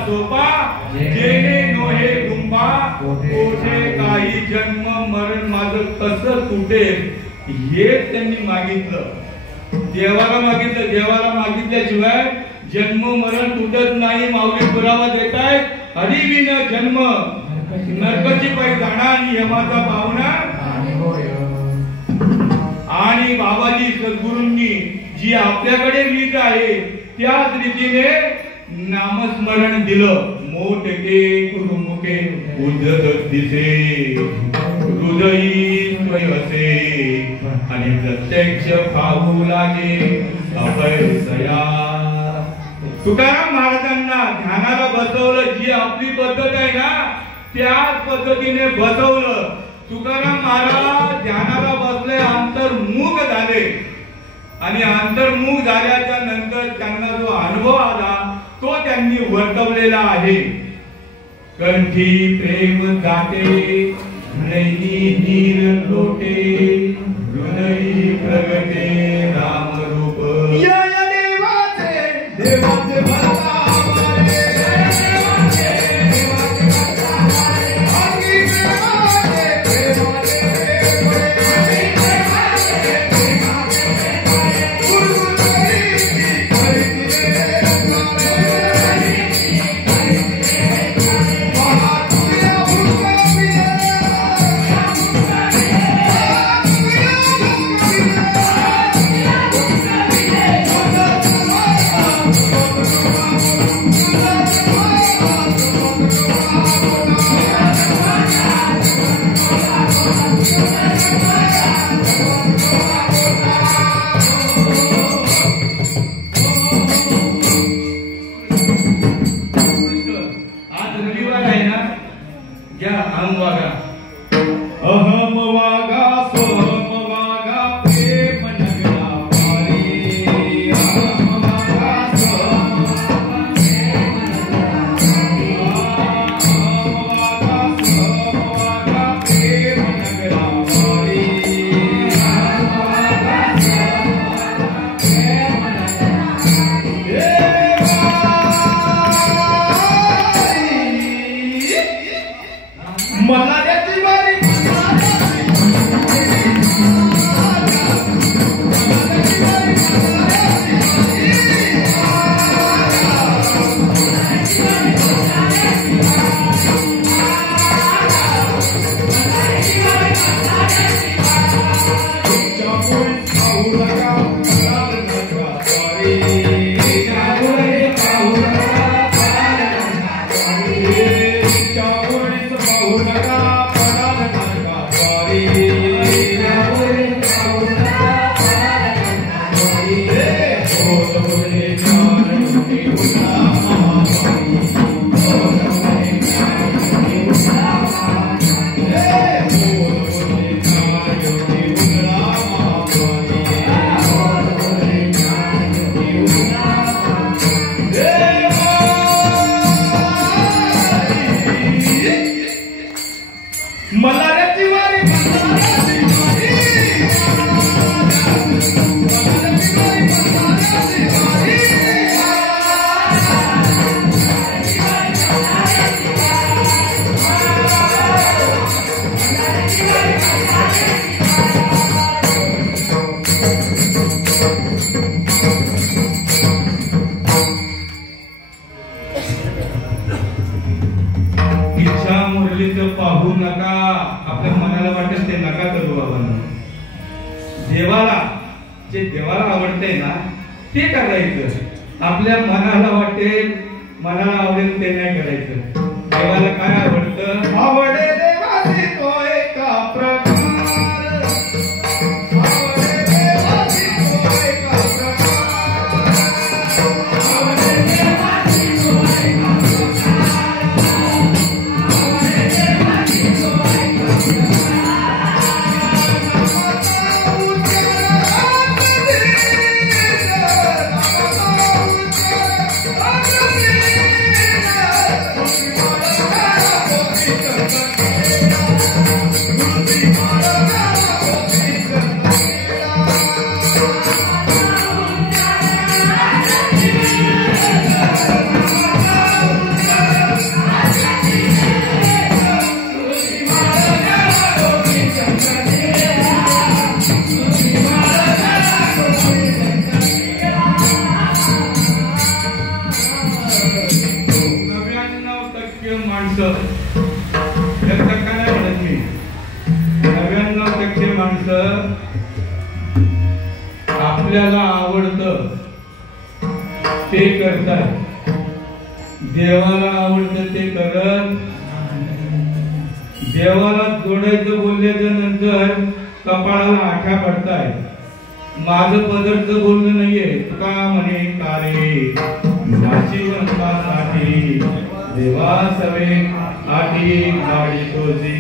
सोपा जेणे नोहे गुंबा. कोठे काही जन्म मरण माझं कसं तुटेल हे त्यांनी मागितलं. देवाला मागितलं. देवाला मागितल्याशिवाय जन्म मरण तुटत नाही. माऊली पुरावा देत आहेत. हरिविन जन्म नरकाची पायी जाणा आणि यमाचा पावना. आणि बाबाजी सद्गुरूंनी जी आपल्याकडे रीत आहे त्याच रीतीने नामस्मरण दिलं. मोठे गुरुमुखे उद्धत दिसे, हृदयी स्वयसे. आणि प्रत्यक्ष पाहू लागे अभयसया. तुकाराम महाराजांना ध्यानाला बसवलं. जी आपली पद्धत आहे ना त्याच पद्धतीने बसवलं. तुकाराम महाराज ध्यानाला बसले, अंतर्मुख झाले. आणि अंतर्मुख झाल्याच्या नंतर त्यांना जो अनुभव आला तो त्यांनी वर्तवलेला आहे. कंठी प्रेम जाते, हृदयी नीर लोटे, हृदयी प्रगटे राम रूप. या देवाचे भरता ते करायचं. आपल्या मनाला वाटेल, मनाला आवडेल ते नाही करायचं. देवाला काय आवडतं? आवडे देवाची तो एका प्रकार, आवडे देवाची तो एका प्रकार, आवडे देवाची तो एका प्रकार, आवडे देवाची तो एका आपल्याला आवडतं ते करतात, देवाला आवडतं ते करत. देवाला जोडायचं बोलल्याच्या नंतर कपाळाला आठ्या पडताय. माझं पदरचं बोलणं नाहीये. का म्हणे कारे नाशिवंतासाठी देवा सवे आठी गाडी तोजी.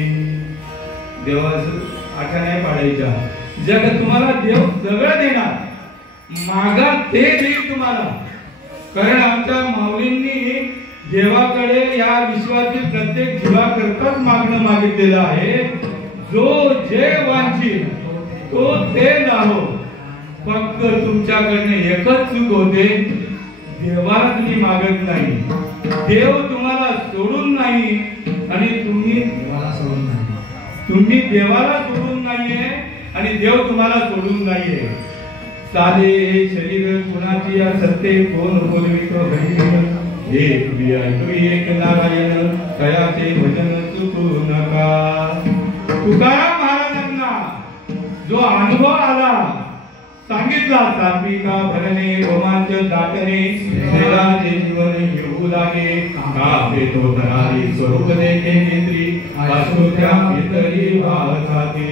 देवास आठ्या नाही पाडायच्या. जग तुम्हाला देव सगळं देणार, मागा ते देईल तुम्हाला. कारण आमच्या माऊलींनी देवाकडे या विश्वातील प्रत्येक जीवाकरताच मागणं मागितलेलं आहे. जो जे वांछील तो ते लाहो. फक्त तुमच्याकडनं एकच चूक होते, देवाला तुम्ही मागत नाही. देव तुम्हाला सोडून नाही आणि तुम्ही देवाला सोडून नाही. तुम्ही देवाला सोडून नाहीये आणि देव तुम्हाला सोडून नाहीये. साले हे शरीर कुणाची या सत्ते कोण बोलवितो हरी. हे तुम्ही ऐकू एक नारायण तयाचे भजन चुकू नका. तुकाराम महाराजांना जो अनुभव आला सांगितला, सात्विका भरणे रोमांच दाटणे देवाचे जीवन येऊ लागे. कापे तो धरारी स्वरूप देखे नेत्री अश्रुत्या इतरी वाहताती.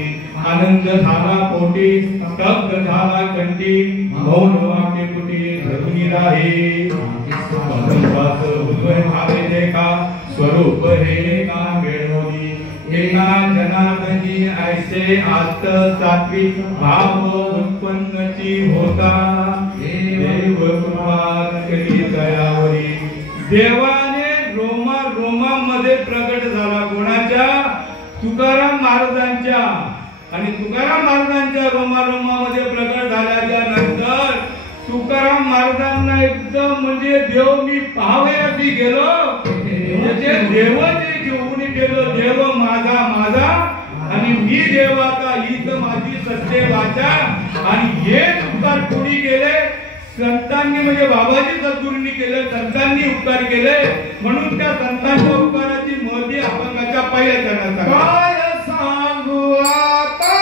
आनंद झाला पोटी स्तब्ध झाला कंठी. मौन वाक्य कुटी धरुनी राही. पदंपास उद्वय भावे देखा स्वरूप हे का मिळवली. एका जनार्दनी ऐसे आस्त सात्विक भाव उत्पन्नची होता. देव कृपा केली दयावरी. देवाने रोमा रोमामध्ये प्रगट झाला. कोणाच्या? तुकाराम महाराजांच्या. आणि तुकाराम महाराजांच्या रोमा रोमामध्ये प्रगट झाल्याच्या नंतर तुकाराम महाराजांना एकदम म्हणजे देव मी पाहावे अशी गेलो. म्हणजे देवाने जेवून गेलो. देव माझा माझा आणि मी देवाचा हीच माझी सत्य वाचा. आणि हे उपकार कोणी केले? संतांनी, म्हणजे बाबाजी सद्गुरूंनी केले. संतांनी उपकार केले. म्हणून त्या संतांच्या उपकाराची महती अभंगाच्या पहिल्या चरणात काय सांगू आता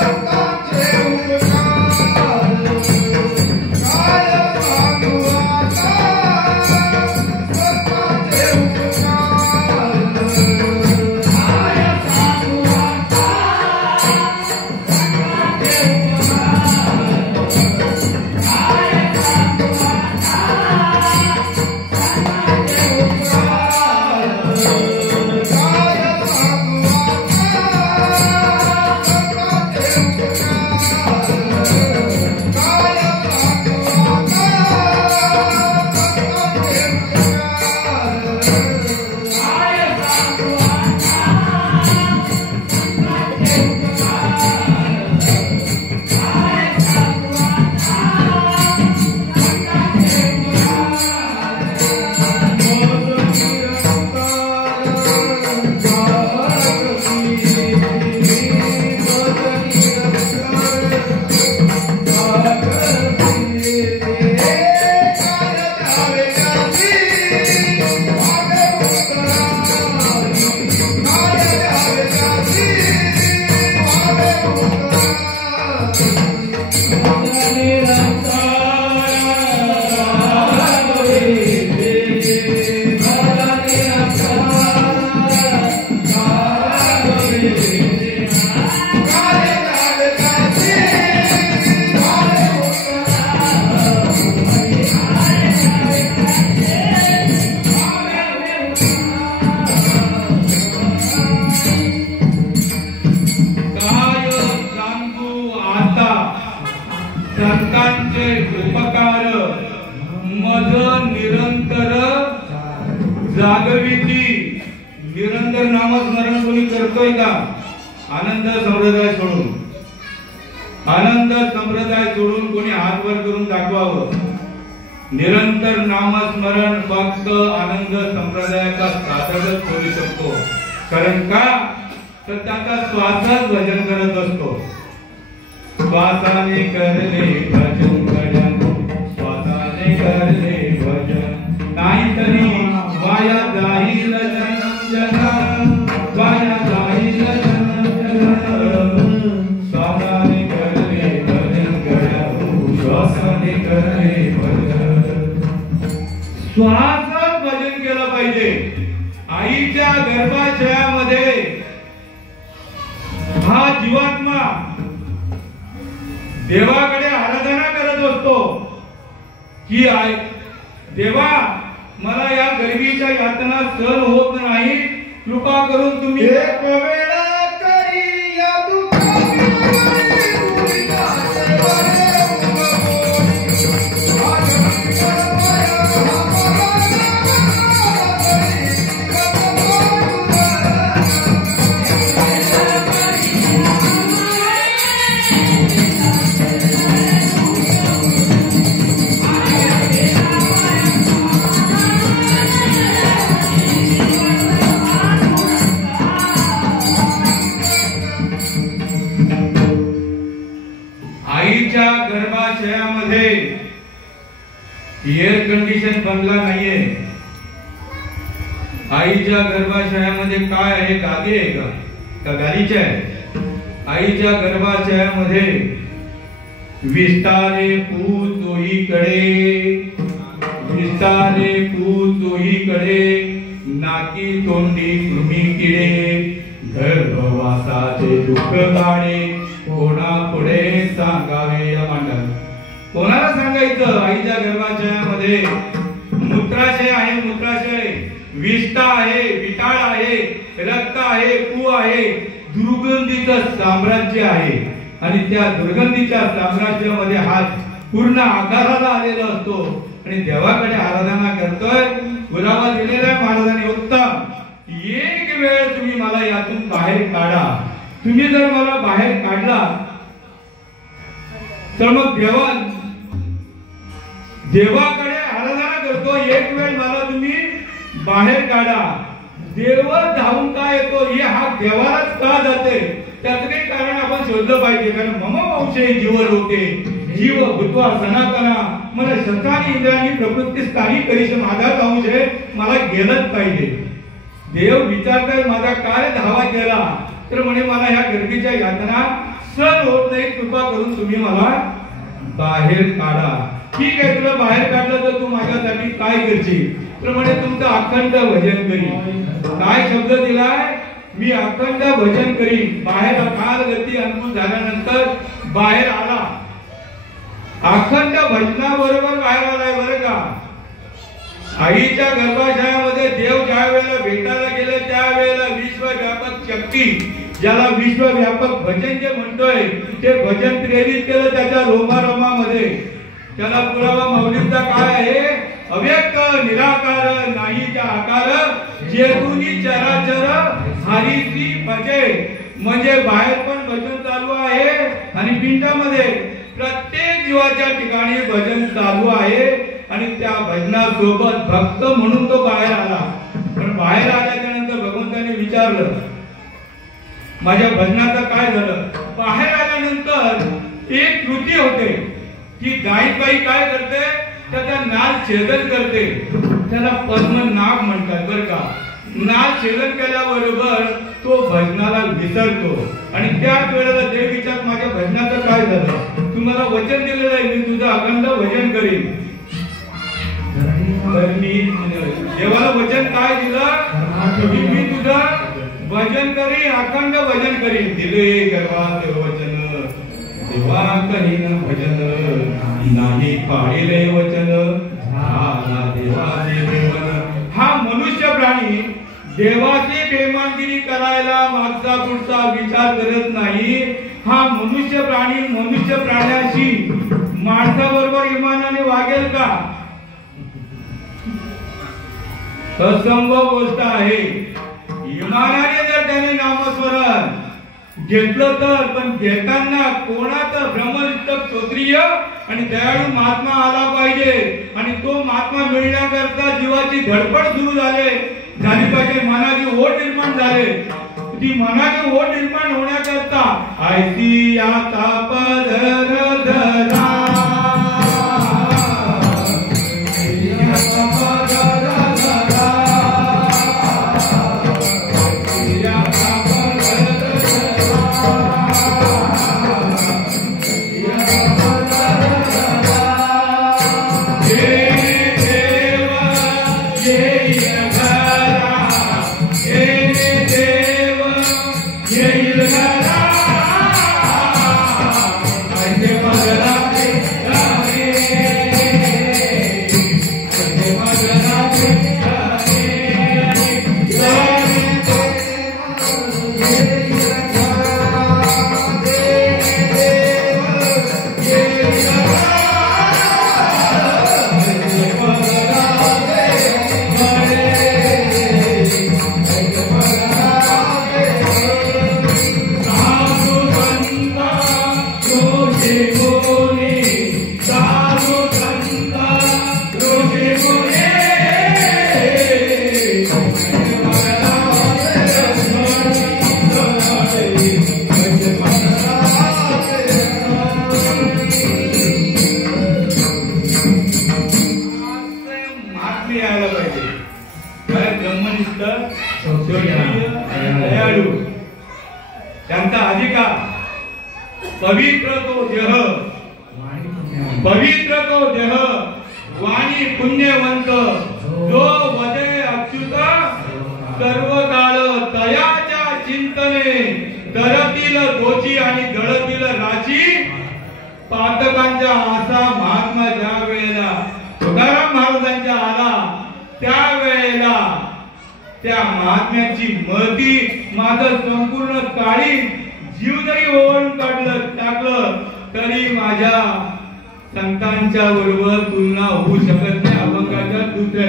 संतांचे उपकार. काय सांगू आता संतांचे उपकार. काय सांगू आता संतांचे उपकार. काय सांगू आता जागविती निरंतर नामस्मरण कोणी करतोय का? आनंद संप्रदाय सोडून, आनंद संप्रदाय सोडून कोणी हात वर करून दाखवावं. निरंतर नामस्मरण फक्त आनंद संप्रदायाचा साधकच करू शकतो. कारण का तर त्याचा श्वासच भजन करत असतो. श्वासाने करले भजन गड्या, श्वासाने करले भजन, नाहीतरी वाया जाईल जन्म जन्म, वाया जाईल जन्म जन्म. श्वासाने करले भजन गड्या, श्वासाने करले भजन. श्वासात भजन केलं पाहिजे. आईच्या गर्भाशयामध्ये हा जीवात्मा देवाकडे आराधना करत असतो की देवा मला या गर्भीच्या यातना सहन होत नाही, कृपा करून तुम्ही एक वेळा करी या आईच्या गर्भाशयामध्ये एअर कंडिशन बंगला नाहीये. आईच्या गर्भाशयामध्ये काय आहे? गादी आहे का गालीच्या आहे? आईच्या गर्भाशयामध्ये विस्तारे पूत चोहीकडे, विस्तारे पूत चोहीकडे, नाकी तोंडी कृमी किडे, गर्भवासाचे दुःख गाणे कोणा पुढे सांगावे. या मांडण कोणाला सांगायचं? आईच्या गर्भाशयामध्ये मूत्राशय आहे, मूत्राशय, विष्ठा आहे, विटाळ आहे, रक्त आहे, पू आहे, दुर्गंधीचं साम्राज्य आहे. आणि त्या दुर्गंधीच्या साम्राज्यामध्ये हात पूर्ण आकाराला आलेला असतो आणि देवाकडे आराधना करतोय. गुलाबा दिलेला आहे महाराजांनी, उत्तम एक वेळ तुम्ही मला यातून बाहेर काढा. तुम्ही जर मला बाहेर काढला तर मग देवाकडे आराधना करतो, एक वेळ मला तुम्ही बाहेर काढा. देव धावून का येतो हे हा देवालाच का जाते त्याचं काही कारण आपण शोधलं पाहिजे. कारण मम वंशे जीव लोके, जीव भूत्वा सनातना, मला शतानी इंद्राणी प्रकृती स्थानी करीश, माझाच अंश आहे, मला गेलंच पाहिजे. देव विचारताय माझा काय धावा केला? तर म्हणे मला ह्या गर्भीच्या यातना सहन होत नाही, कृपा करून तुम्ही मला बाहेर काढा. ठीक आहे, तुला बाहेर काढलं तर तू माझ्यासाठी काय करशील? तर म्हणे तुमचं अखंड भजन करीन. काय शब्द दिलाय? मी अखंड भजन करीन. बाहेर काल गती अनुकूल झाल्यानंतर बाहेर आला, अखंड भजनाबरोबर बाहेर आलाय बरं का. आईच्या गर्भाशयामध्ये देव ज्या वेळेला भेटायला गेले त्यावेळेला विश्वव्यापक शक्ती, ज्याला विश्वव्यापक भजन जे म्हणतोय ते भजन प्रेरित केलं त्याच्या रोमारोमामध्ये. त्याला पुरावा माऊलींचा काय आहे? अव्यक्त निराकार नाहीचा आकार, जेतुनी चराचर हरीची भजे. म्हणजे बाहेर पण भजन चालू आहे आणि पिंडामध्ये प्रत्येक जीवाच्या ठिकाणी भजन चालू आहे. आणि त्या भजनासोबत भक्त म्हणून तो बाहेर आला. पण बाहेर आल्याच्या नंतर भगवंताने विचारलं माझ्या भजनाचं काय झालं? बाहेर आल्यानंतर एक कृती होते की गायकबाई काय करते? त्याचा नाद छेदन करते. त्याला पद्मनाभ म्हणतात बरं का. नाद छेदन केल्याबरोबर तो भजनाला विसरतो आणि त्याच वेळेला देव विचार माझ्या भजनाचं काय झालं? तुम्हाला वचन दिलेलं आहे मी तुझं अखंड भजन करीन. तर मी देवाला वचन काय दिलं? मी तुझं भजन करीन, अखंड भजन करीन. दिले गर्भात वचन देवा करीन भजन, नाही पाळिले वचन झाला देवाचे बेमन. हा मनुष्य प्राणी देवाची बेमानगिरी करायला मागचा पुढचा विचार करत नाही. हा मनुष्य प्राणी मनुष्य प्राण्याशी माणसाबरोबर इमानाने वागेल का? असंभव गोष्ट आहे. इमानाने जर त्याने नामस्मरण घेतलं तर, पण घेताना कोणाचं ब्रह्मनिष्ठ क्षत्रिय आणि दयाळू महात्मा आला पाहिजे. आणि तो महात्मा मिळण्याकरता जीवाची धडपड सुरू झाली पाहिजे. मनाची ओढ निर्माण झाले. ती मनाची ओढ निर्माण होण्याकरता आयती आता पदर धरा त्यांचा अधिकार पवित्र तो देह वाणी पुण्यवंत जो वदे अच्युत सर्व काळ तयाच्या चिंतने दरतील दोची आणि दळतील राशी पातकांच्या असा महात्मा ज्या वेळेला तुकाराम महाराजांच्या आला त्यावेळेला त्या महात्म्याची महती माझं संपूर्ण काळी जीव जरी ओळून टाकलं तरी माझ्या संतांच्या बरोबर तुलना होऊ शकत नाही. अभंगाच्या दुसऱ्या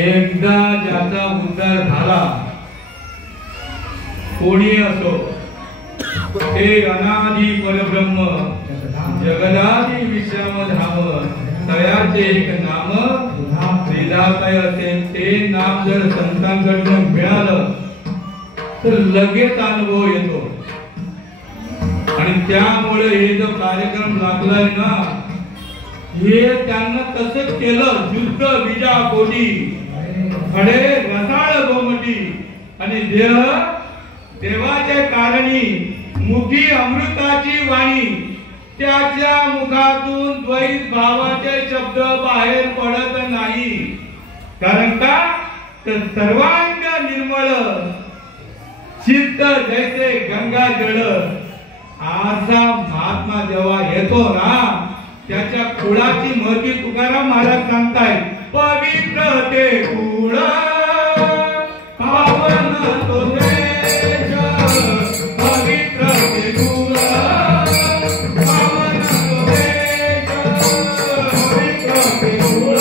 एकदा ज्याचा उद्धार झाला कोणी असो हे अनादि परब्रह्म जगदादि विश्राम धाम तयाचे एक नाम विधाताय असेल ते नाम जर संतांकडून मिळालं तर लगेच अनुभव येतो. आणि त्यामुळे हे जो कार्यक्रम लागलाय ना हे त्यांना तसंच केलं. युद्ध विजा कोटी खडे रसाळ गोमटी आणि देवाच्या कारणी मुखी अमृताची वाणी त्याच्या मुखातून द्वैत भावाचे शब्द बाहेर पडत नाही. कारण का तर सर्वांग निर्मळ चित्त जैसे गंगा जळ असा महात्मा जेव्हा येतो ना त्याच्या कुळाची महती तुकाराम महाराज सांगताय. पवित्र ते कुळ पावन तो देश पवित्र ते कुळ पावन तो देश पवित्र ते कुळ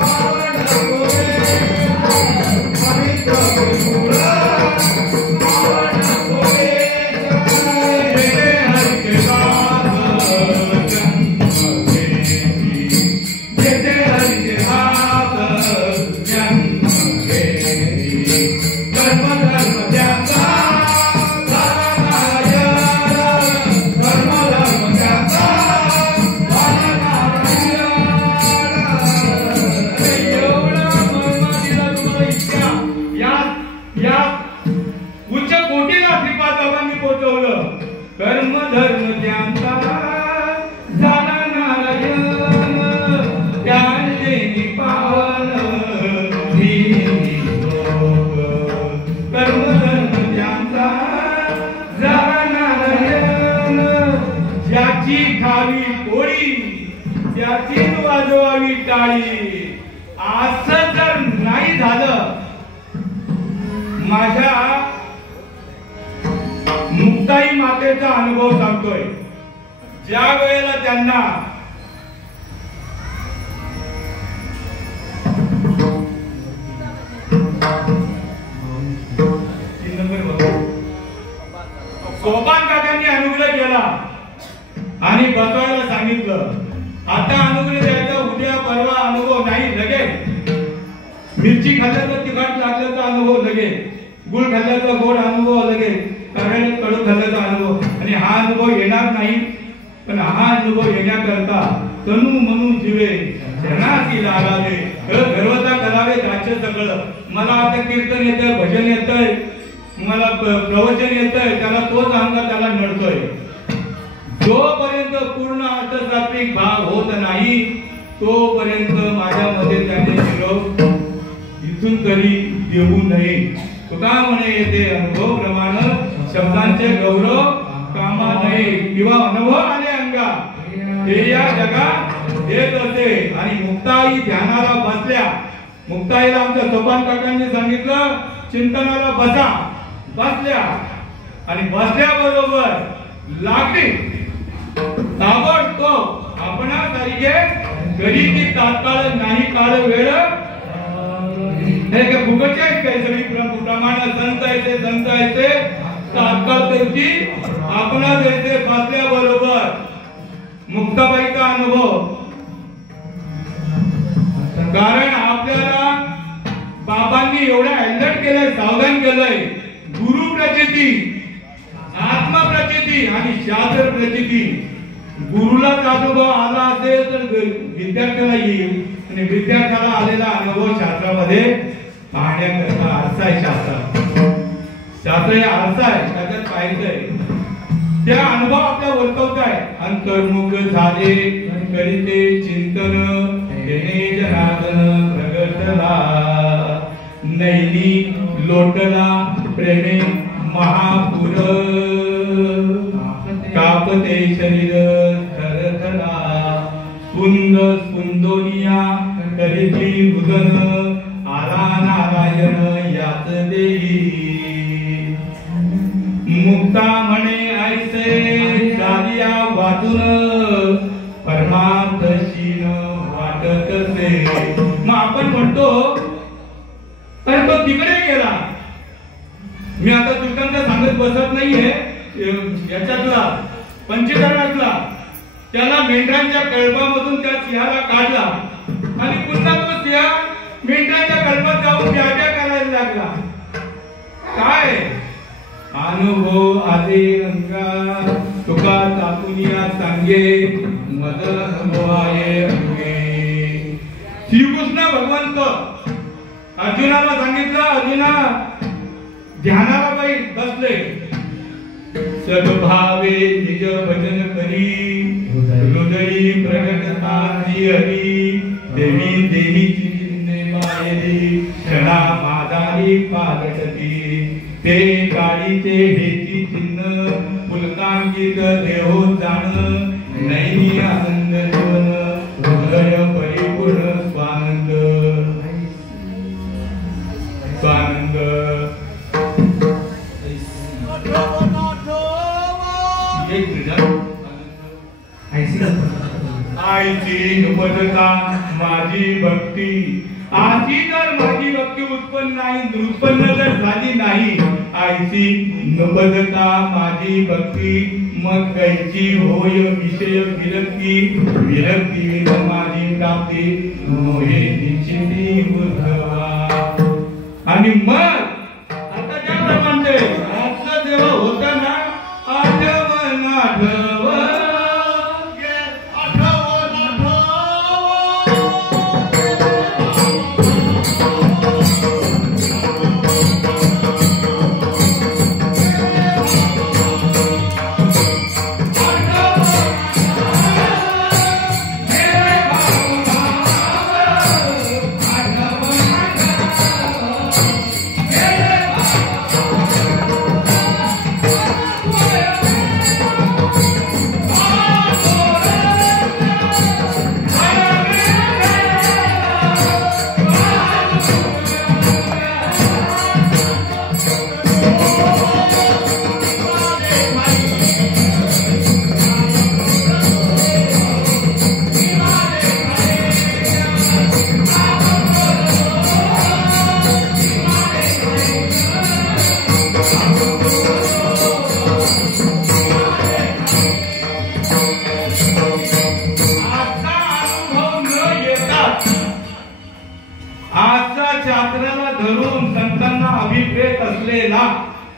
पावन तो देश येते हरीचे हात कर्म धर्म त्याचा झाला नारायण कर्म धर्म त्याचा झाला नारायण एवढा महिमा दिला तुम्हाला इतक्या या उच्च कोटीला श्रीपादाबांनी पोहोचवलं कर्म धर्म त्यांचा झाला नारायण त्यांचे पावन कर्म धर्म त्यांचा झाला नारायण ज्याची खावी पोळी त्याची वाजवावी टाळी असं जर नाही झालं माझ्या मुक्ताई मातेचा अनुभव सांगतोय ज्या वेळेला त्यांना सोपान काकांनी अनुग्रह केला आणि बसवायला सांगितलं आता अनुग्रह द्यायचा उद्या परवा अनुभव नाही लगेच मिरची खाल्ल्याचा तिखट लागल्याचा अनुभव लगेच गुळ खाल्ल्याचा गोड अनुभव लगेच कारण कडू खाल्ल्याचा अनुभव आणि हा अनुभव येणार नाही पण हा अनुभव येण्याकरता तनु मनु जीवे जनाती लागावे गर्वता करावे राज्य सगळं मला आता कीर्तन येतंय भजन येतंय मला प्रवचन येतंय त्याला तोच अहंकार त्याला नडतोय जोपर्यंत पूर्ण अर्थशास्त्रिक भाग होत नाही तोपर्यंत माझ्यामध्ये त्याने निरोप इथून तरी देऊ नये तुका म्हणे येते अनुभव प्रमाण शब्दांचे गौरव कामा नये किंवा अनुभव आले अंगा हे या जगात येत असे आणि मुक्ताई ध्यानाला बसल्या मुक्ताईला आमच्या सोपान काकांनी सांगितलं चिंतनाला बसल्या आणि बसल्याबरोबर लागली ताबडतोब आपणासारखे घरीची तात्काळ नाही काळ वेळ फुकटच्या काय सगळी प्रमाण संत येते तात्काळ त्याची आपणा येते बसल्याबरोबर मुक्ताबाईचा अनुभव कारण आपल्याला बाबांनी एवढा अलर्ट केलंय सावधान केलंय गुरु प्रचिती आत्मप्रचिती आणि शास्त्र प्रचिती गुरुलाच अनुभव आला असेल तर विद्यार्थ्याला येईल आणि विद्यार्थ्याला आलेला अनुभव शास्त्रामध्ये पाहण्याकरता आरसा आहे शास्त्र हे आरसा आहे त्याच्यात पाहायचंय त्या अनुभव आपल्या वर्तवताय अंतर्मुख झाले करीते चिंतन तेने जनार्दन प्रगटला नैनी लोटला प्रेमे महापुर कापते शरीर थरथरा स्पुंद स्पुंदोनिया करीती रुदन आला नारायण यात देई मुक्ता म्हणे ऐसे जालिया वाचून परमार्थशीन वाटत से मग आपण म्हणतो अरे तो तिकडे गेला मी आता तुकांचा सांगत बसत नाहीये याच्यातला पंचकरणातला त्याला मेंढरांच्या कळपामधून त्या सिंहाला काढला आणि पुन्हा तो सिंह मेंढरांच्या कळपात जाऊन व्याख्या करायला लागला काय अनुभव आदे रंगा तुका तातुनिया सांगे मद अनुभवाये अंगे श्रीकृष्ण भगवंत अर्जुनाला सांगितलं अर्जुना ध्यानाला बाई बसले सद्भावे निज भजन करी हृदयी प्रगटता श्री हरी देवी देवी चिन्हे मायरी क्षणा मादारी पागटती ते काळीचे हेची चिन्ह पुलकांकित देहो जाण नैनी आनंद जीवन हृदय परिपूर्ण स्वानंद स्वानंद आईची नुपदता माझी भक्ती आधी जर माझी भक्ती उत्पन्न जर झाली नाही आईची नुपदता माझी भक्ती मग कैची होय विषय विरक्ती विरक्ती माझी प्राप्ती मोहे निश्चिती उद्धवा. आणि मग आता त्याप्रमाणे रात्र जेव्हा होतं ना आठवण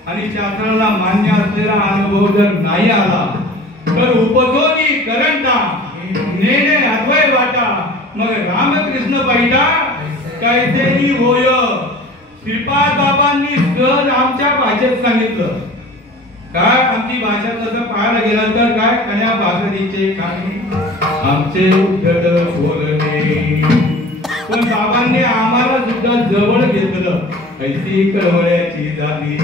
आणि शास्त्राला मान्य असलेला अनुभव जर नाही आला तर उपजोनी करंटा नेने अद्वय वाटा मग रामकृष्ण पैठा कैसेही होय. श्रीपाद बाबांनी सहज आमच्या भाषेत सांगितलं. काय आमची भाषा तसं पाहायला गेलं तर काय कन्या भाकरीचे काही आमचे उद्धट बोलणे. पण बाबांनी आम्हाला सुद्धा जवळ घेतलं. ऐसी कळवळ्याची झाली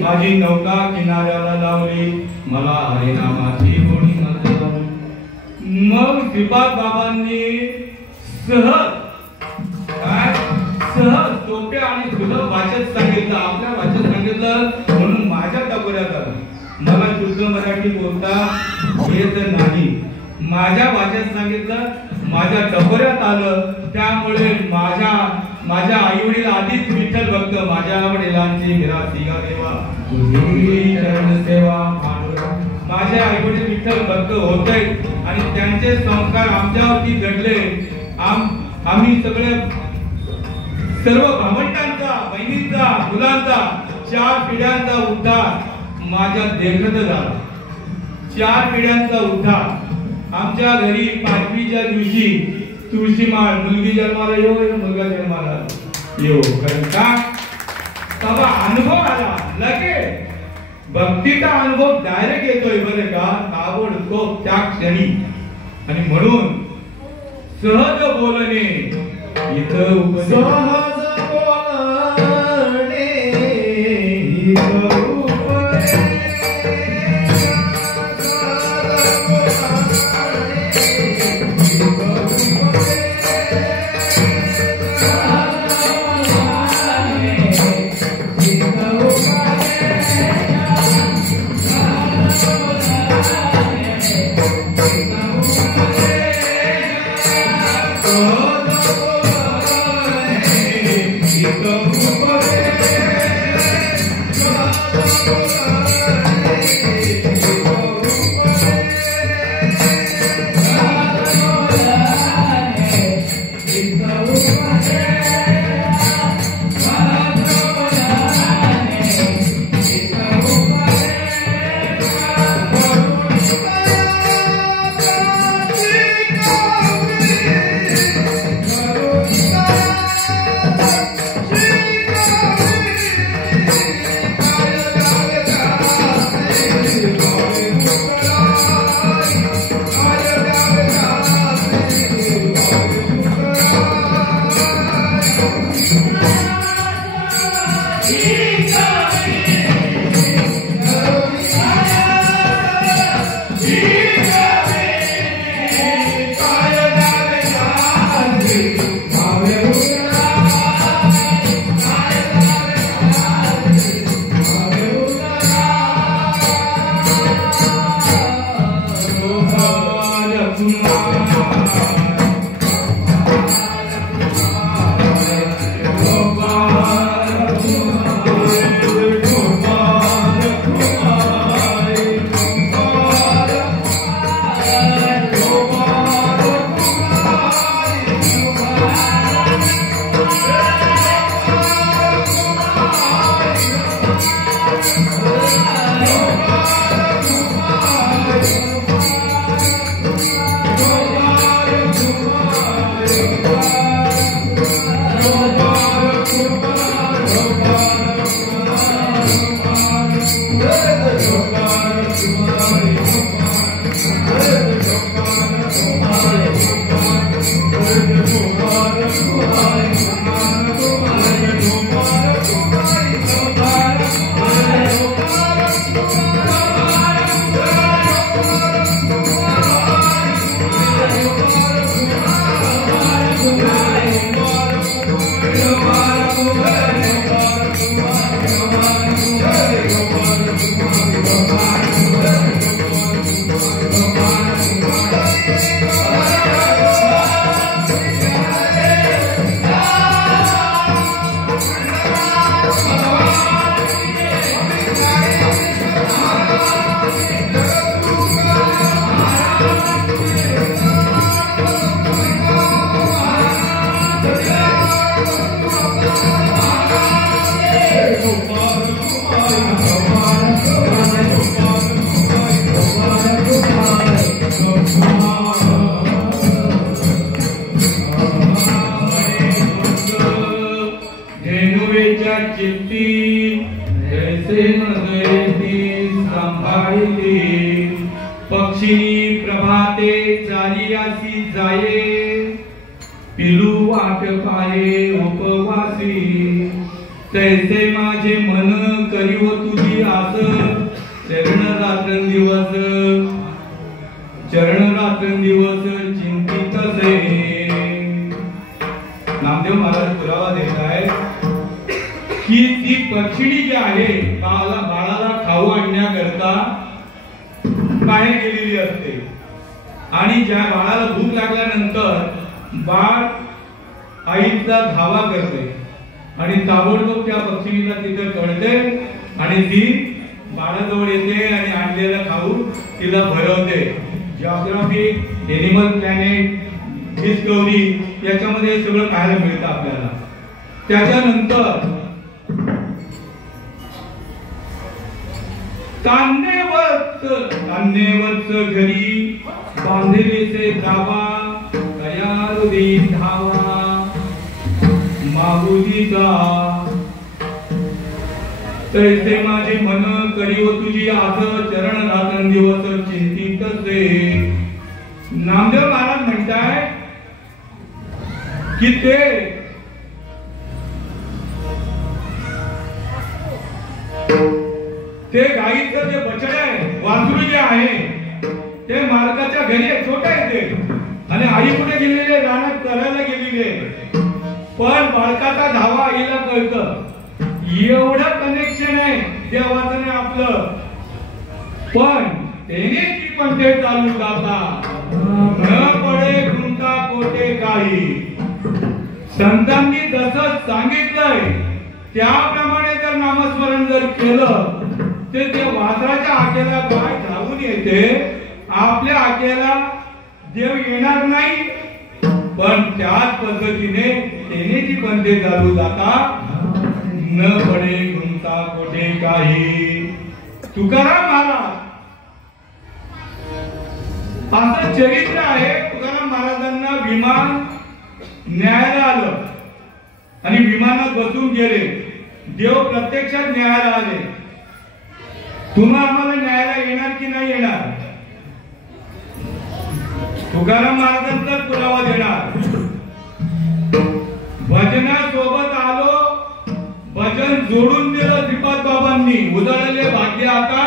माझी नौका किनाऱ्याला लावली मला हरिनामाची गोडी म्हणतात. मग श्रीपाद बाबांनी सहज सोप्या आणि सुलभ भाषेत सांगितलं. आपल्या भाषेत सांगितलं म्हणून माझ्या टकोऱ्यात आलं. मला शुद्ध मराठी बोलता येत नाही. माझ्या भाषेत सांगितलं माझ्या टकोऱ्यात आलं. त्यामुळे माझ्या आई वडील आधीच विठ्ठल भक्त माझ्या वडिलांची मिरासी देवा तुझी चरण सेवा. माझ्या आई वडील विठ्ठल भक्त होते आणि त्यांचे संस्कार आमच्यावरती घडले. आम्ही सर्व भावंडांचा बहिणींचा मुलांचा 4 पिढ्यांचा उद्धार माझ्या देखत झाला. 4 पिढ्यांचा उद्धार. आमच्या घरी 5वीच्या दिवशी तुळशीमाळ मुलगी जन्माला येऊ मुलगा जन्माला येऊ कारण का तवा अनुभव आला. लगेच भक्तीचा अनुभव डायरेक्ट येतोय बरं का ताबडतोब त्या क्षणी. आणि म्हणून सहज बोलणे इथं सहज बोलणे इथं Go, जैसे नजरेती सांभाळिली पक्षिणी प्रभाते चारियासी जाये पिलू वाट पाये उपवासी तैसे माझे मन करीव तुझी आस चरण रात्रंदिवस चिंतित से नामदेव महाराज पुरावा देत आहे की ती पक्षिणी जी आहे बाळाला खाऊ आणण्याकरता बाहेर गेलेली असते आणि ज्या बाळाला भूक लागल्यानंतर बाळ आईचा धावा करते आणि ताबडतोब त्या पक्षिणीला तिथे कळते आणि ती बाळाजवळ येते आणि आणलेला खाऊ तिला भरवते. जिओग्राफी, एनिमल प्लॅनेट, डिस्कवरी याच्यामध्ये सगळं पाहायला मिळतं आपल्याला. त्याच्यानंतर तान्नेवरच घरी बांधलेचे जावा तयारुदी धावा मागुदीचा तैसे माझे मन करीव तुझी आस चरण रात्रंदिवस चिंतित से. नामदेव महाराज म्हणताय की ते गाईचं जे बछडे आहे वासरू जे आहे ते मालकाच्या घरी छोटे आहे ते आणि आई कुठे गेलेली आहे रानात करायला गेलेली आहे पण बाळकाचा धावा आईला कळतं. एवढं कनेक्शन आहे देवाचं आणि आपलं पण तेनेची पण ते चालू जाता न पडे गुंता कोटे काही. संतांनी जसं सांगितलंय त्याप्रमाणे जर नामस्मरण जर केलं तर त्या वासराच्या आकेला गाय धावून येते. आपल्या आकेला देव येणार नाही पण त्याच पद्धतीने तेनेची पण ते चालू जाता न पडे गुंता कोठे काही. तुकाराम महाराज असं चरित्र आहे. तुकाराम महाराजांना विमान न्यायाला आलं आणि विमानात बसून गेले. देव प्रत्यक्षात न्यायाला आले. तुम्हा आम्हाला न्यायाला येणार की नाही येणार? तुकाराम महाराजांचा पुरावा देणार. भजनासोबत आलो भजन जोडून दिलं श्रीपाद बाबांनी. उजळले भाग्य आता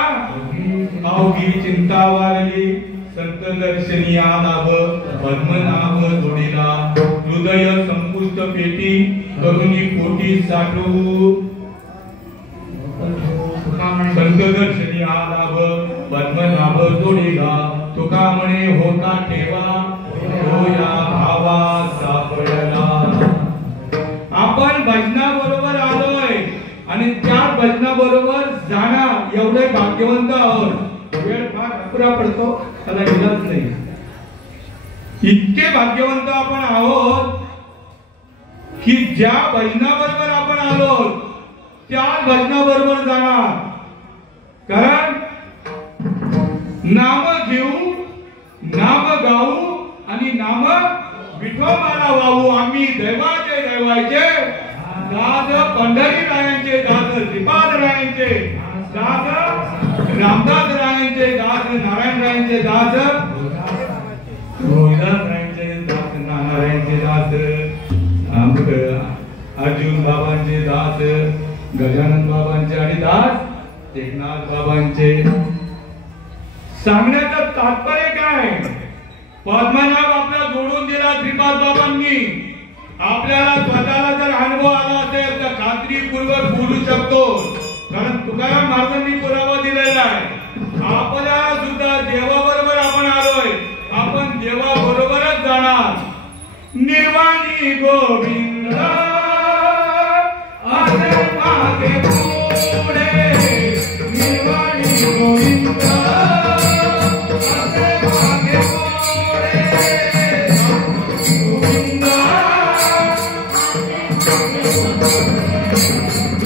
अवघी चिंता वारली संत दर्शनी आलाभ पद्मनाभ जोडीला हृदय संपुष्ट पेटी करुणी पोटी साठवू. संत दर्शनी आलाभ पद्मनाभ जोडीला तुका म्हणे होता ठेवा तो या भावा सापडला. आपण भजनाबरोबर आलोय आणि त्या भजनाबरोबर जाणार एवढे भाग्यवंत आहोत. वेळ फार अपुरा पडतो त्याला इलाज नाही. इतके भाग्यवंत आपण आहोत की ज्या भजनाबरोबर आपण आलो त्या भजनाबरोबर जाणार. कारण नाम घेऊ नाम गाऊ आणि नाम विठोबाला वाहू. आम्ही दैवाचे दैवाचे दास पंढरी रायांचे दास श्रीपाद रायांचे दास रामदास रायांचे दास नारायण रायांचे दास रोहिदास रायांचे दास नारायणचे दास अर्जुन बाबांचे दास गजानन बाबांचे आणि दास एकनाथ बाबांचे. सांगण्याचं तात्पर्य काय? पद्मनाभ आपल्याला जोडून दिला श्रीपाद बाबांनी. आपल्याला स्वतःला जर अनुभव आला असेल तर खात्रीपूर्वक बोलू शकतो. कारण तुकाराम महाराजांनी पुरावा दिलेला आहे. आपल्याला सुद्धा देवाबरोबर आपण आलोय. आपण देवाबरोबरच जाणार. निर्वाणी गोविंद असे मागे पुढे निर्वाणी गोविंद असे मागे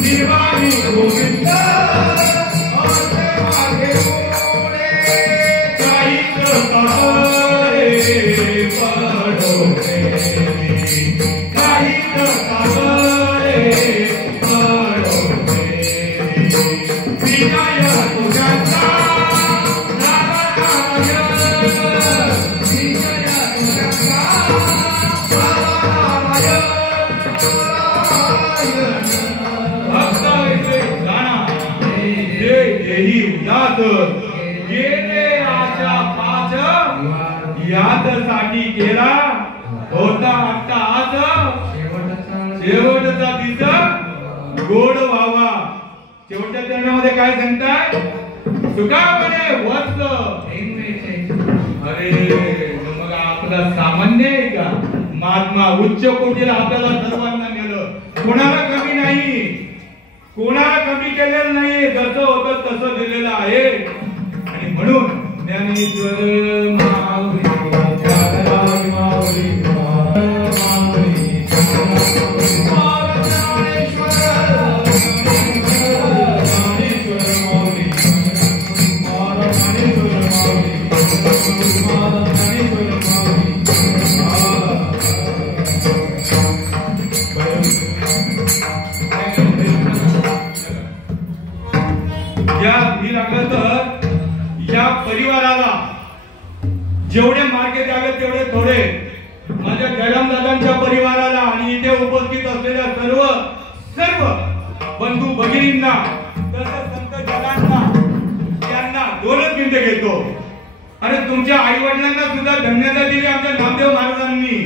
निर्वाणी गोविंद असे मागे पुढे काहीच सागरे पडोसे काहीच सागरे पडोसे तेही उदास गेले आशा पाच यासाठी केला होता आता आज शेवटचा दिस गोड व्हावा. शेवटच्या चरणामध्ये काय सांगताय? सुखापणे वत्स. अरे मग आपला सामान्य आहे का? महात्मा उच्च कोटीला आपल्याला सर्वांना नेलं, कोणाला कमी नाही, कोणाला कमी केलेलं नाही, जसं होतं तसं दिलेलं आहे. आणि म्हणून ज्ञानेश्वर माऊली या परिवाराला जेवढे मार्ग द्यावे तेवढे थोडे, माझ्या जयरामदादांच्या परिवाराला आणि इथे उपस्थित असलेल्या सर्व बंधू भगिनींना, तसंच संत जगांना, त्यांना 2 मिनिटं घेतो. आणि तुमच्या आई वडिलांना सुद्धा धन्यता दिली आमच्या नामदेव महाराजांनी.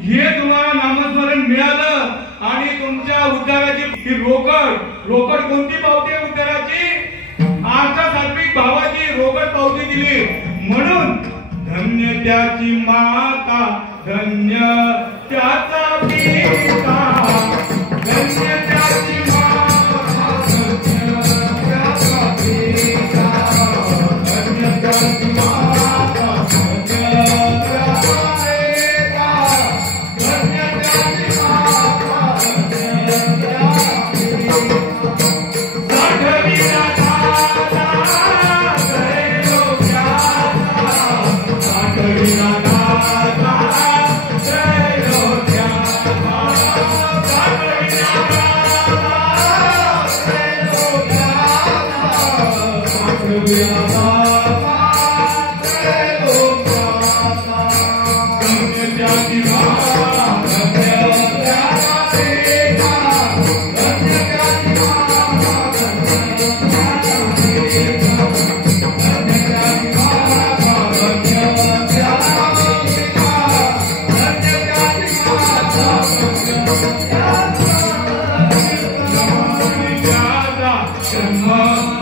हे तुम्हाला नामस्मरण मिळालं आणि तुमच्या उद्धाराची रोकड कोणती पावती आहे उद्धाराची? आजच्या सात्विक भावाची रोकड पावती दिली. म्हणून धन्य त्याची माता, धन्य त्याचा पिता, धन्य त्याची माता, धन्य त्याचा पिता, धन्य त्याची माता, धन्य त्याचा पिता, धन्य त्याची माता, धन्य त्याचा जन्म